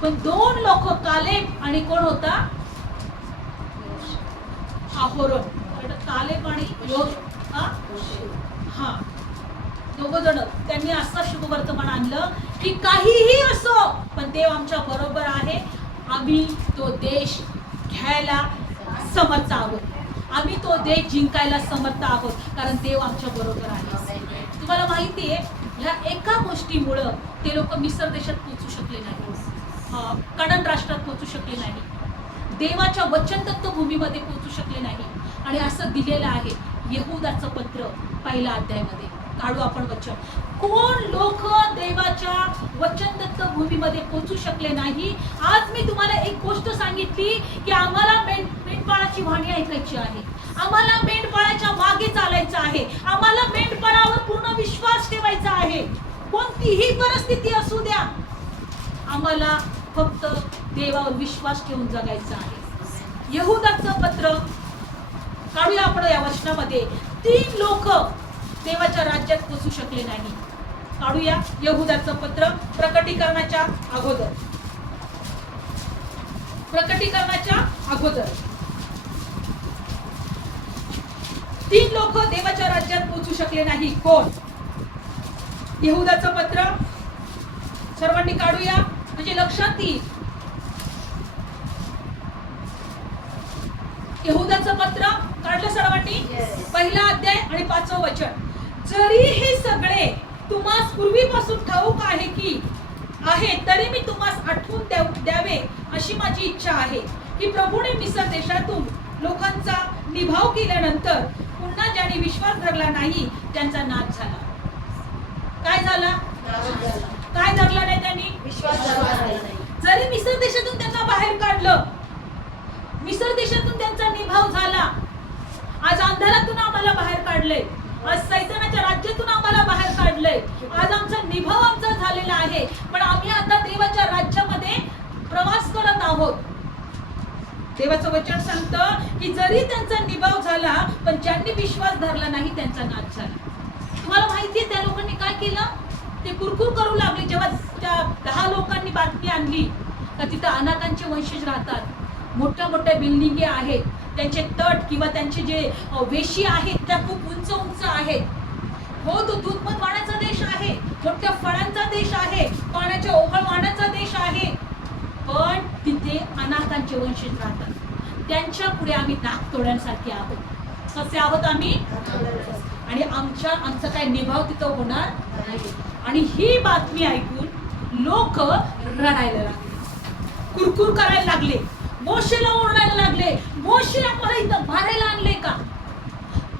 पण 2 लोक कालेब आणि कोण होता? आहोरण. कालेब आणि दोघ जण त्यांनी असं शुभवर्तमान आणलं की काहीही असो पण देव आमच्या बरोबर आहे, आम्ही तो देश घ्यायला समर्थ आहोत, आम्ही तो देश जिंकायला समर्थ आहोत, कारण देव आमच्या बरोबर आहे. तुम्हाला माहिती आहे ह्या एका गोष्टीमुळं ते लोक मिस्र देशात पोहोचू शकले नाही, कनान राष्ट्रात पोहोचू शकले नाही, देवाच्या वचनदत्त भूमीमध्ये पोहोचू शकले नाही. आणि असं दिलेलं आहे यहूदाचं पत्र 1 अध्यायामध्ये. काढू आपण वचन. कोण लोक देवाच्या वचनदत्त भूमीमध्ये पोहोचू शकले नाही. आज मी तुम्हाला एक गोष्ट सांगितली की आम्हाला मेंढपाळाची वाणी ऐकायची आहे, आम्हाला मेंढपाळाच्या मागे चालायचं आहे, आम्हाला मेंढपाळावर पूर्ण विश्वास ठेवायचा आहे. कोणतीही परिस्थिती असू द्या, आम्हाला फक्त देवावर विश्वास ठेवून जगायचं आहे. यहूदाचं पत्र काढूया आपण. या वचनामध्ये 3 लोक देवाच्या राज्यात पोहोचू शकले नाही. काढूया यहूदाचं पत्र प्रकटीकरणाच्या अगोदर. 3 लोक देवाच्या राज्यात पोहोचू शकले नाही. कोण? यहूदाचं पत्र सर्वांनी काढूया म्हणजे लक्षात येईल. यहूदाचं पत्र काढलं सर्वांनी? 1 अध्याय आणि 5वं वचन. जरी हे सगळे तुम्हास पूर्वीपासून ठाऊक आहे की आहे, तरी मी तुम्हास आठवून द्यावे अशी माझी इच्छा आहे की प्रभूने मिस्र देशातून लोकांचा निभाव केल्यानंतर पुन्हा ज्यांनी विश्वास धरला नाही त्यांचा नाश झाला. काय झाला? काय धरला नाही त्यांनी? विश्वास धरला नाही. जरी मिस्र देशातून त्यांना बाहेर काढलं, मिस्र देशातून त्यांचा निभाव झाला, आम्हाला बाहेर काढलंय, आज सैतानाच्या राज्यातून आम्हाला बाहेर काढलंय, आज आमचा निभाव आमचा झालेला आहे, पण आम्ही आता देवाच्या राज्यामध्ये प्रवास करत आहोत. देवाचं वचन सांगतं की जरी त्यांचा निभाव झाला पण ज्यांनी विश्वास धरला नाही त्यांचा नाश झाला. तुम्हाला माहितीये त्या लोकांनी काय केलं? ते कुरकुर करू लागले. जेव्हा त्या 10 लोकांनी बातमी आणली का तिथं अनाथांचे वंशज राहतात, मोठ्या मोठ्या बिल्डिंगे आहेत, त्यांचे तट किंवा त्यांचे जे वेशी आहेत त्या खूप उंच उंच आहेत. हो, तो दूधमध वाण्याचा देश आहे, मोठ्या फळांचा देश आहे, पाण्याच्या ओघळ वाण्याचा देश आहे, पण तिथे अनाथांचे वंशज राहतात. त्यांच्या पुढे आम्ही नाक तोड्यांसारखे आहोत. कसे आहोत आम्ही? आणि आमचा काय निभाव तिथं होणार नाही. आणि ही बातमी ऐकून लोक रडायला लागले, कुरकुर करायला लागले, मोशेला ओरडायला लागले, मोशे आम्हाला इथं मारायला आणले का?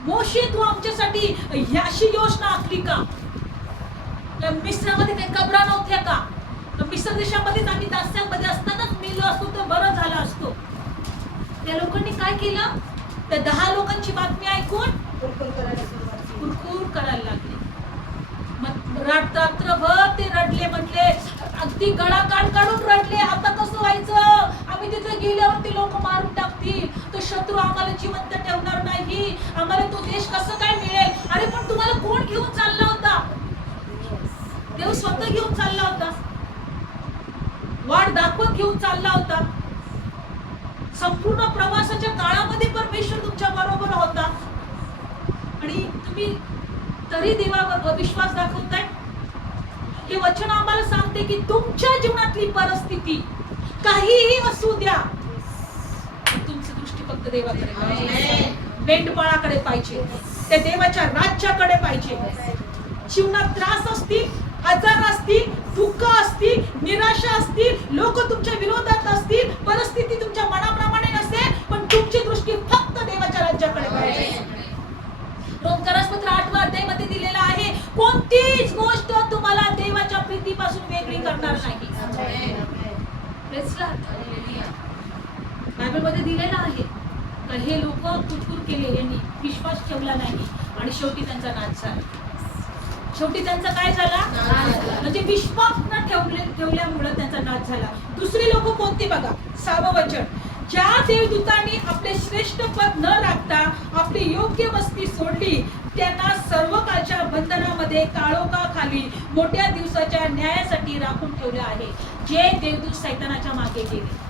मोशे तू आमच्यासाठी अशी योजना आखली का? मिस्रामध्ये काही कबरा नव्हत्या का? मिस्र देशामध्ये आम्ही दास्यांमध्ये असतानाच मेलो असतो तर बरं झालं असतो. त्या लोकांनी काय केलं? त्या 10 लोकांची बातमी ऐकून कुरकुर करायला लागले. मग रात्रभर ते रडले, म्हटले अगदी गळा काढून रडले. आता कसं व्हायचं? आम्ही तिथे गेल्यावर ते लोक मारून टाकतील, तो शत्रू आम्हाला जिवंत ठेवणार नाही, आम्हाला तो देश कसं काय मिळेल? अरे पण तुम्हाला कोण घेऊन चालला होता? देव स्वतः घेऊन चालला होता, वाट दाखवत घेऊन चालला होता. संपूर्ण प्रवासाच्या काळामध्ये परमेश्वर तुमच्या बरोबर होता आणि तुम्ही तरी देवावर अविश्वास दाखवताय. हे वचन आम्हाला सांगते की तुमच्या जीवनातली परिस्थिती काहीही असू द्या, तुमची दृष्टी फक्त देवाकडे पाहिजे, मेंढपाळाकडे पाहिजे, त्या देवाच्या राज्याकडे पाहिजे. जीवनात त्रास असतील, आजार असतील, दुःख असतील, निराशा असतील, लोक तुमच्या विरोधात असतील, परिस्थिती तुमच्या मनाप्रमाणे नसेल, पण तुमची दृष्टी फक्त देवाच्या राज्याकडे पाहिजे. रोमकरासपत्र 8व्या अध्यायामध्ये दिलेला आहे, कोणतीच गोष्ट तुम्हाला देवाच्या प्रीतीपासून वेगळी करणार नाही. बायबलमध्ये दिलेलं आहे तर हे लोक कुरकुर केले, यांनी विश्वास ठेवला नाही आणि शेवटी त्यांचा नाश झाला. शेवटी त्यांचा काय झाला? म्हणजे विश्वास न ठेवल्यामुळे त्यांचा नाश झाला. दुसरी लोक कोणती बघा, 6वं वचन, ज्या देवदूतांनी आपले श्रेष्ठ पद न राखता आपली योग्य वस्ती सोडली त्यांना सर्व काळच्या बंधनामध्ये काळोखाखाली मोठ्या दिवसाच्या न्यायासाठी राखून ठेवले आहे. जे देवदूत सैतानाच्या मागे गेले,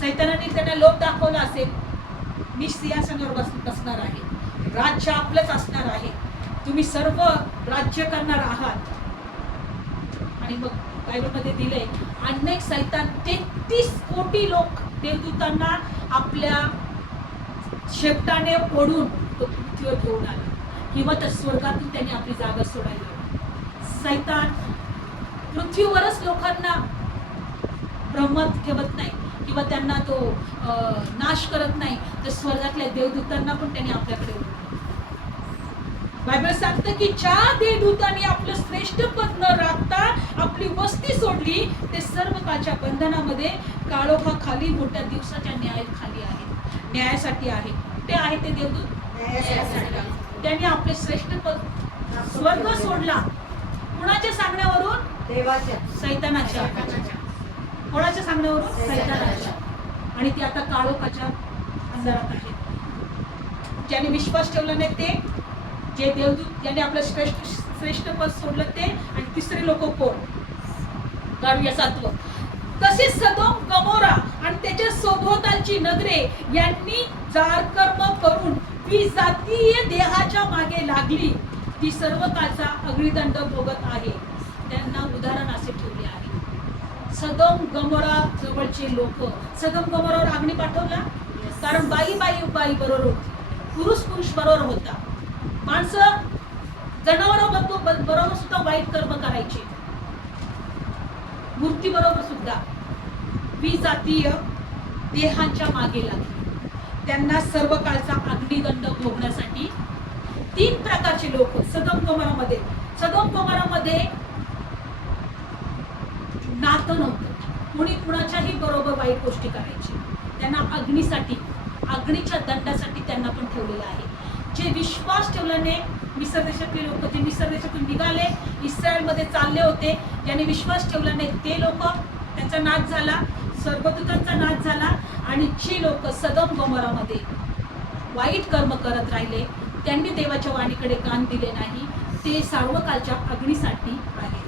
सैतानाने त्यांना लोभ दाखवला असेल, मी सिंहासनावर बसणार आहे, राज्य आपलंच असणार आहे, तुम्ही सर्व राज्य करणार आहात. आणि मग बायबलमध्ये दिले अनेक सैतान 33 कोटी लोक देवदूतांना आपल्या शेपटाने ओढून तो पृथ्वीवर घेऊन आला किंवा त्या स्वर्गातून त्यांनी आपली जागा सोडायला. सैतान पृथ्वीवरच लोकांना भ्रमत ठेवत नाही किंवा त्यांना तो नाश करत नाही, तर स्वर्गातल्या देवदूतांना पण त्यांनी आपल्याकडे ओढलं. बायबल सांगतं की ज्या देवदूतांनी आपलं श्रेष्ठ पद न राखता आपली वस्ती सोडली ते सर्व काळच्या बंधनामध्ये काळोखाखाली मोठ्या दिवसाच्या न्यायाखाली आहे, न्यायासाठी आहे. ते आहे ते देवदूत, त्यांनी आपले श्रेष्ठ पद स्वर्ग सोडला. कुणाच्या सांगण्यावरून? देवाच्या. सैतानाच्या. कोणाच्या सांगण्यावरून? सैतानाच्या. आणि ती आता काळोखाच्या अंधारात आहे. ज्याने विश्वास ठेवला नाही ते, जे देवदूत ज्याने आपलं श्रेष्ठ पद सोडलं ते, आणि तिसरे लोक कोण? काढूया 7वं. तसेच सदोम गमोरा आणि त्याच्या सभोवतालची नगरे यांनी जारकर्म करून विजातीय देहाच्या मागे लागली, ती सर्व काळचा अग्निदंड भोगत आहे. त्यांना उदाहरण असे ठेवले आहे. सदोम गमोरा जवळचे लोक, सदोम गमोरावर अग्नी पाठवला कारण बाई बरोबर होती, पुरुष बरोबर होता. माणसं जनावरांबरोबर सुद्धा वाईट कर्म करायचे, मूर्ती बरोबर सुद्धा विजातीय देहांच्या मागे लागले. त्यांना सर्व काळचा अग्निदंड भोगण्यासाठी 3 प्रकारचे लोक सदोम गमोरामध्ये नातं नव्हतं, कुणी कुणाच्याही बरोबर वाईट गोष्टी करायची. त्यांना अग्नीच्या दंडासाठी त्यांना पण ठेवलेलं आहे. जे विश्वास ठेवल्याने मिसर देशातले लोक जे मिसर देशातून निघाले, इस्रायलमध्ये चालले होते, ज्यांनी विश्वास ठेवला नाही ते लोक, त्यांचा नाश झाला, स्वर्गदूतांचा नाश झाला. आणि जी लोक सदोम गोमोरामध्ये वाईट कर्म करत राहिले, त्यांनी देवाच्या वाणीकडे कान दिले नाही, ते सार्वकालच्या अग्नीसाठी आहे.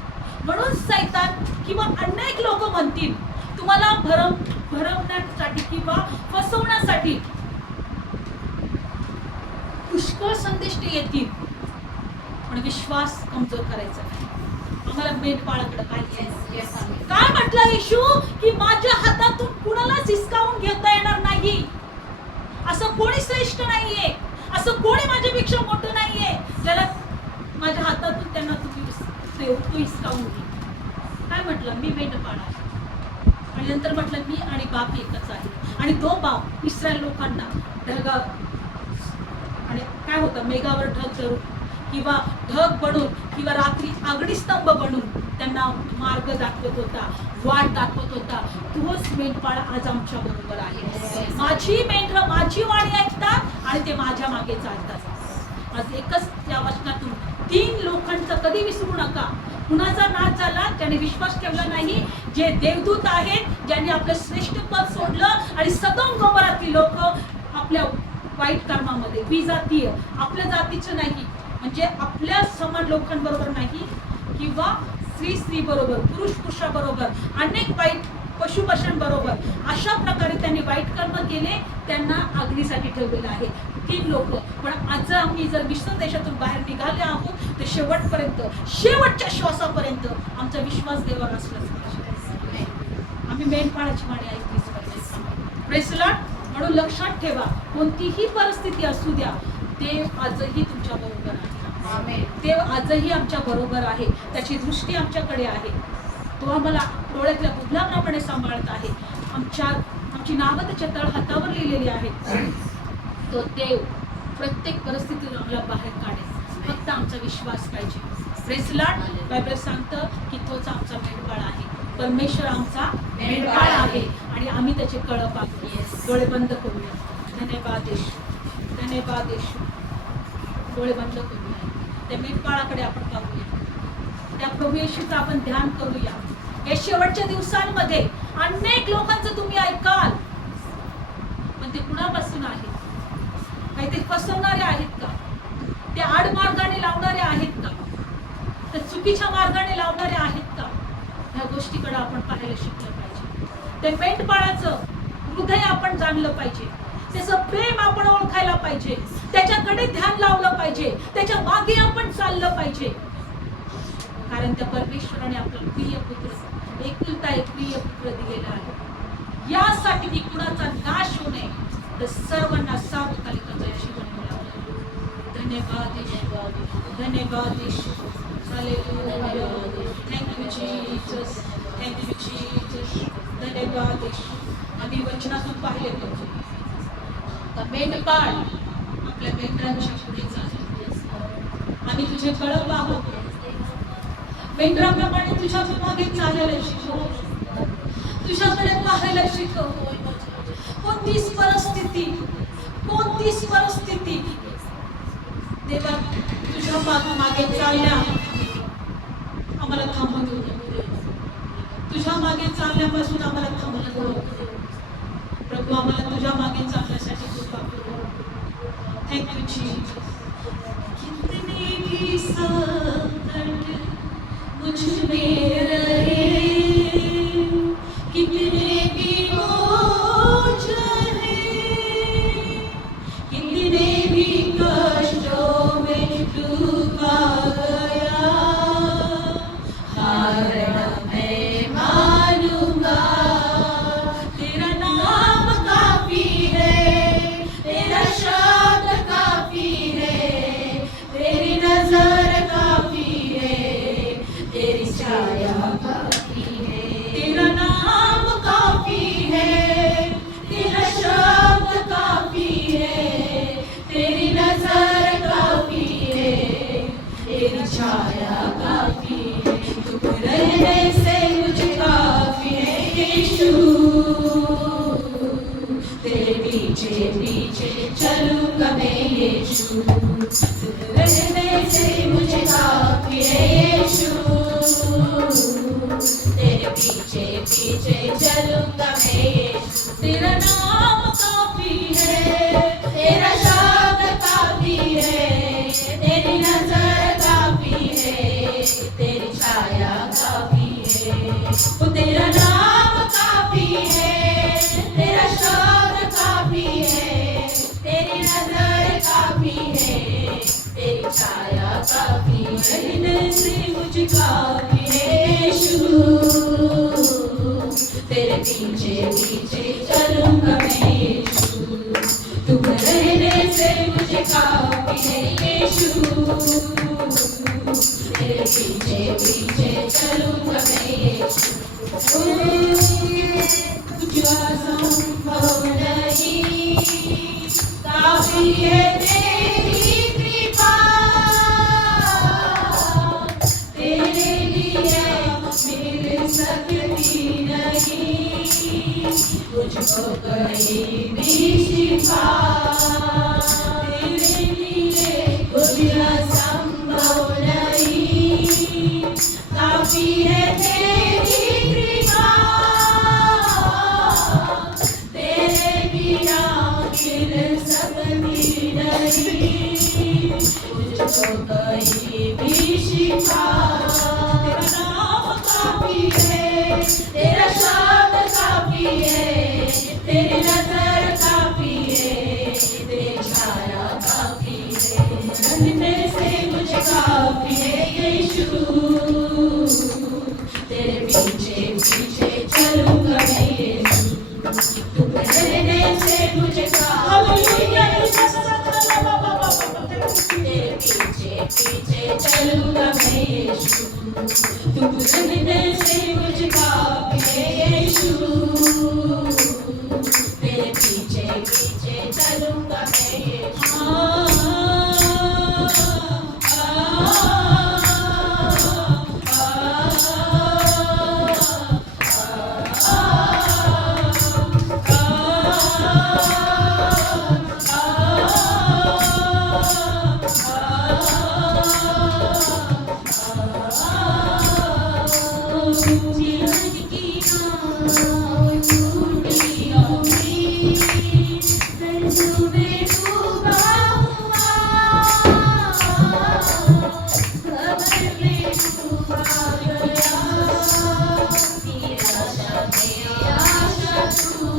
म्हणून सैतान किंवा अनेक लोक म्हणतील तुम्हाला भरवण्यासाठी किंवा फसवण्यासाठी पुष्कळ संदेश येतील, पण विश्वास कमजोर करायचा नाही. आम्हाला मेंढपाळाकडे पाहिजे. काय म्हटलं येशू की माझ्या हातातून कुणालाच हिसकावून घेता येणार नाही. असं कोणी श्रेष्ठ नाहीये, असं कोणी माझ्यापेक्षा मोठं नाहीये ज्याला माझ्या हातातून त्यांना तुम्ही हिसकावून घे. काय म्हटलं? मी मेंढपाळ आहे. आणि नंतर म्हटलं मी आणि बाप एकच आहे. आणि तो बाप इस्रायल लोकांना ढगा आणि काय होतं मेघावर ढग धरून किंवा ढग बनून किंवा रात्री अग्निस्तंभ बनून त्यांना मार्ग दाखवत होता, वाट दाखवत होता. तोच मेंढपाळ आज आमच्या बरोबर आहे. माझी मेंढरं माझी वाणी ऐकतात आणि ते माझ्या मागे चालतात. आज एकच या वचनातून 3 लोकांचा कधी विसरू नका. कुणाचा नाश झाला? ज्याने विश्वास ठेवला नाही, जे देवदूत आहेत ज्यांनी आपलं श्रेष्ठ पद सोडलं आणि सदोम गोमोरातली लोक आपल्या वाईट कर्मामध्ये विजातीय, आपल्या जातीचं नाही म्हणजे आपल्या समान लोकांबरोबर नाही किंवा स्त्री बरोबर, पुरुषा बरोबर, अनेक वाईट पशुपशांबरोबर अशा प्रकारे त्यांनी वाईट कर्म केले, त्यांना अग्नीसाठी ठेवलेलं आहे 3 लोक. पण आज आम्ही जर मिश्र देशातून बाहेर निघाले आहोत तर शेवटपर्यंत, शेवटच्या श्वासापर्यंत आमचा विश्वास देवावर असलाच पाहिजे. आम्ही मेंढपाळाची वाणी ऐकलीच पाहिजे. Praise Lord. म्हणून लक्षात ठेवा, कोणतीही परिस्थिती असू द्या, देव आजही तुमच्या बरोबर आहे. देव आजही आमच्या बरोबर आहे. त्याची दृष्टी आमच्याकडे आहे. तो आम्हाला डोळ्यातल्या बुबलाप्रमाणे सांभाळत आहे. आमची नावं त्याच्या तळहातावर लिहिलेली आहेत. तो देव प्रत्येक परिस्थितीतून आम्हाला बाहेर काढेल. फक्त आमचा विश्वास पाहिजे. Praise Lord. बायबल सांगतं की तोच आमचा मेंढपाळ आहे. परमेश्वर आमचा मेंढपाळ आहे आणि आम्ही त्याचे कळप आहोत. डोळे बंद करूया. धन्यवाद येशू, धन्यवाद येशू. डोळे बंद करूया. त्या मेंढपाळाकडे आपण पाहूया. त्या प्रभू येशूचं आपण ध्यान करूया. या शेवटच्या दिवसांमध्ये अनेक लोकांचं तुम्ही ऐकाल, पण ते कुणापासून आहेत? काही ते फसवणारे आहेत का? ते आडमार्गाने लावणारे आहेत का? ते चुकीच्या मार्गाने लावणारे आहेत का? ह्या गोष्टीकडे आपण पाहायला शिकलं पाहिजे. ते मेंढपाळाचं हृदय आपण जाणलं पाहिजे. त्याचं प्रेम आपण ओळखायला पाहिजे. त्याच्याकडे ध्यान लावलं पाहिजे. त्याच्या मागे आपण चाललं पाहिजे. कारण त्या परमेश्वराने आपला प्रिय पुत्र, एकुलता एक प्रिय पुत्र दिलेला आहे यासाठी की कुणाचा नाश होऊ नये, तर सर्वांना सार्वकालिक जयशी बनवला. धन्यवाद येशू, धन्यवाद येशू. हालेलुया. Thank you Jesus, thank you Jesus. धन्यवाद येशू. आम्ही वचनातून पाहिले होते का मेंढपाळ आपल्या मेंढरांच्या पुढे चालले. आम्ही तुझे कळप आहोत. मेंढराप्रमाणे तुझ्या मागे चालायला शिकव, तुझ्याकडे पाहायला शिकव. कोणतीच परिस्थिती देवा तुझ्या मागे चालल्या आम्हाला थांबवून देऊ नको. तुझ्या मागे चालण्यापासून आम्हाला थांबवून देऊ नको. प्रभू आम्हाला तुझ्या मागे चालण्यासाठी कृपा करू. Thank you Jesus. कितने भी संकट मुझ में रहे, कितने भी बोझ रहे, कितने भी कष्टों में डूबा गया, हार मैं मानूंगा. तेरा नाम काफी तुम रहने से मुझे काफी है यीशु, तेरे पीछे पीछे चलूंगा मैं यीशु। तेरा नाम काफी है, तेरा शब्द काफी है, तेरी नजर काफी है, तेरी छाया काफी है। वो तेरा नाम काफी है, तेरा शब्द काफी है, तेरी नजर काफी है, तेरी छाया काफी है। रहने से मुझे काफी है यीशु, तेरे पीछे पीछे चलूंगा मैं यीशु। तुम रहने से मुझे काफी है यीशु, तेरे पीछे पीछे चलूंगा मैं यीशु। कुछ असंभव नहीं, काफी है तेरी कृपा, तेरे लिए मेरे सकती नहीं, मुझको कहीं भी शिफा, तेरे लिए कुछ असंभव नहीं, काफी है तेरी कृपा, तेरे बिना फिर सकती नहीं, मुझको कहीं भी शिफा। तेरा नाम काफी है, तेरा शब्द काफी है, तेरी नजर काफी है, तेरी छाया काफी है। रहने से मुझे काफी है यीशु, तेरे पीछे पीछे चलूंगा मैं यीशु। तुम रहने से मुझे काफी है यीशु, तेरे पीछे पीछे चलूंगा मैं यीशु। तुम रहने से मुझे काफी है यीशु, तेरे पीछे पीछे चलूंगा मैं यीशु। जीवन की नाव टूटी होगी, दर्दों में डूबा हुआ, खबर में डूबा गया, निराशा में आशा तू।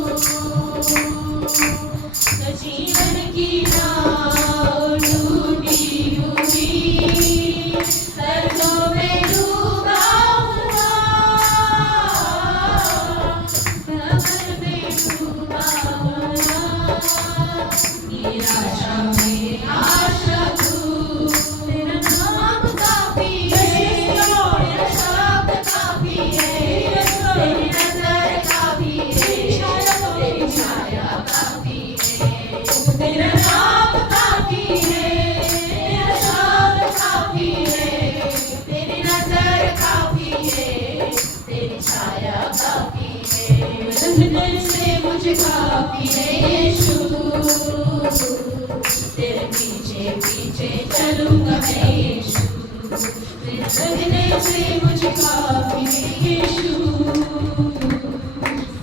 जीवन की नाव टूटी हुई, दर्दों में डूबा हुआ, खबर में डूबा हुआ, निराशा में आशा तू। तेरा नाम काफी है, तेरा शब्द काफी है, तेरी नजर काफी है, तेरी छाया काफी है। तेरा नाम काफी है, तेरा शब्द काफी है, तेरी नजर काफी है, तेरी छाया काफी है। रहने से मुझे काफी है यीशु, तेरे पीछे पीछे चलूंगा मैं यीशु। रहने से मुझे काफी है यीशु,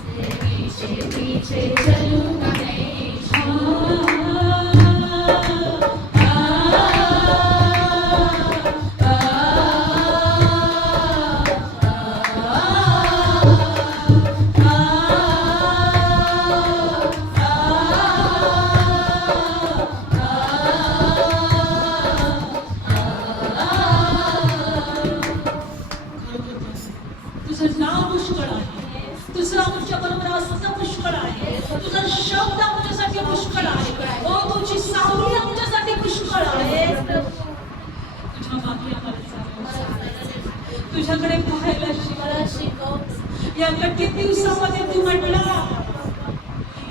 तेरे पीछे पीछे चलूंगा मैं यीशु। तुझं नाव पुष्कळ आहे, तुझं आमच्याबरोबर असणं पुष्कळ आहे, तुझा शब्द आमच्यासाठी पुष्कळ आहे, ओ तुझी सावली आमच्यासाठी पुष्कळ आहे। तुझ्या मागे आम्हाला चालायचं, तुझ्याकडे पाहायला शिकव। या कठीण दिवसामध्ये तू म्हटला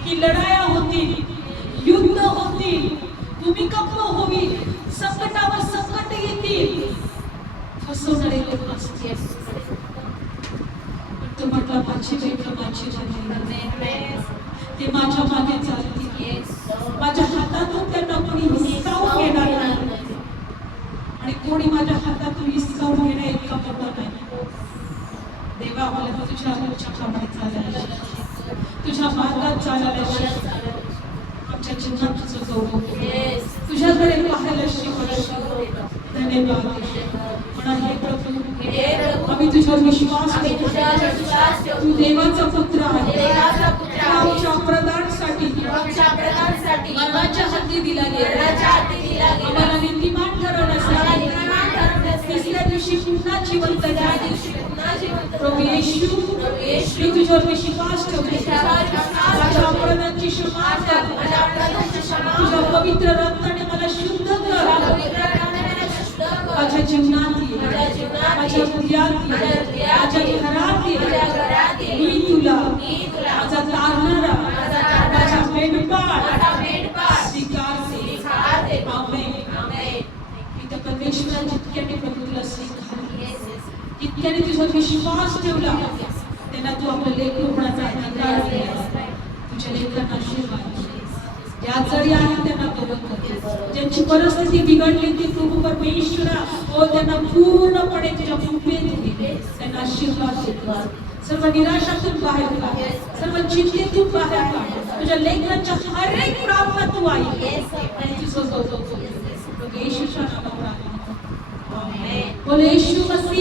की लढाया होतील, युद्ध होतील, भूमिकंप होईल, संकटावर संकट येतील, फसवणारे लोक असतील, तो म्हटला माझी लेकरं माझी ते माझ्या मागे चालतील, माझ्या हातातून त्यांना कोणी हिसकावून घेणार नाही। देवा मला तुझ्या प्रमाणे चालायला तुझ्या मार्गात चालायला आमच्या जीवनात तुझं गौरव Yes. तुझ्याकडे पाहायला शिकवलं धन्यवाद म्हणा हे प्रभू हे प्रभू, आम्ही तुझ्यावर विश्वास आम्ही ठेवतो तुझ्यावर विश्वास ठेवतो. तू देवाचा पुत्र आहे देवाचा पुत्र आहे. आमच्या प्रदानसाठी आमच्या प्रधानसाठी मरणाच्या हाती दिला गेला मरणाच्या हाती दिला गेला. आम्हाला नीतिमान आम्हाला ठरवण्यासाठी निर्माण करण्यासाठी तिसऱ्या दिवशी पुन्हा जिवंत त्या झाला दिवशी पुन्हा जिवंत प्रभू झाला. येशू प्रभू येशू, मी तुझ्यावर विश्वास ठेवते तुझ्यावर विश्वास माझ्या ठेवते. अपराधांची क्षमा कर माझ्या अपराधांची क्षमा तुझ्या कर. पवित्र रक्ताने मला शुद्ध तुझ्या कर पवित्र रक्ताने मला शुद्ध कर. माझ्या जीवनात ये माझ्या जीवनात ये. माझ्या हृदयात ये माझ्या हृदयात माझ्या ये. घरात ये माझ्या घरात ये. मी तुला मी तुला माझा तारणारा माझा तारणारा, माझा मेंढपाळ माझा मेंढपाळ स्वीकारते स्वीकारते. आमेन आमेन. मी त्या परमेश्वरा जितक्याने प्रभू तुला स्वीकारले Yes, yes. जितक्याने तुझ्यावर विश्वास ठेवला त्यांना तू आपलं लेख होण्याचा अधिकार दिला तुझ्या लेखांना आशीर्वाद ज्या जरी आहेत त्यांना कबूल कर ज्यांची परिस्थिती बिघडली ती प्रभू परमेश्वरा ओ त्यांना पूर्णपणे तुझ्या कृपेत घे त्यांना आशीर्वाद दे सर्व निराशातून बाहेर काढ सर्व चिंतेतून बाहेर काढ तुझ्या लेखनाच्या हर एक प्रार्थना तू ऐक आणि तुझं गौरव कर. प्रभू येशूच्या नावात प्रार्थना करतो. आमेन. बोल येशू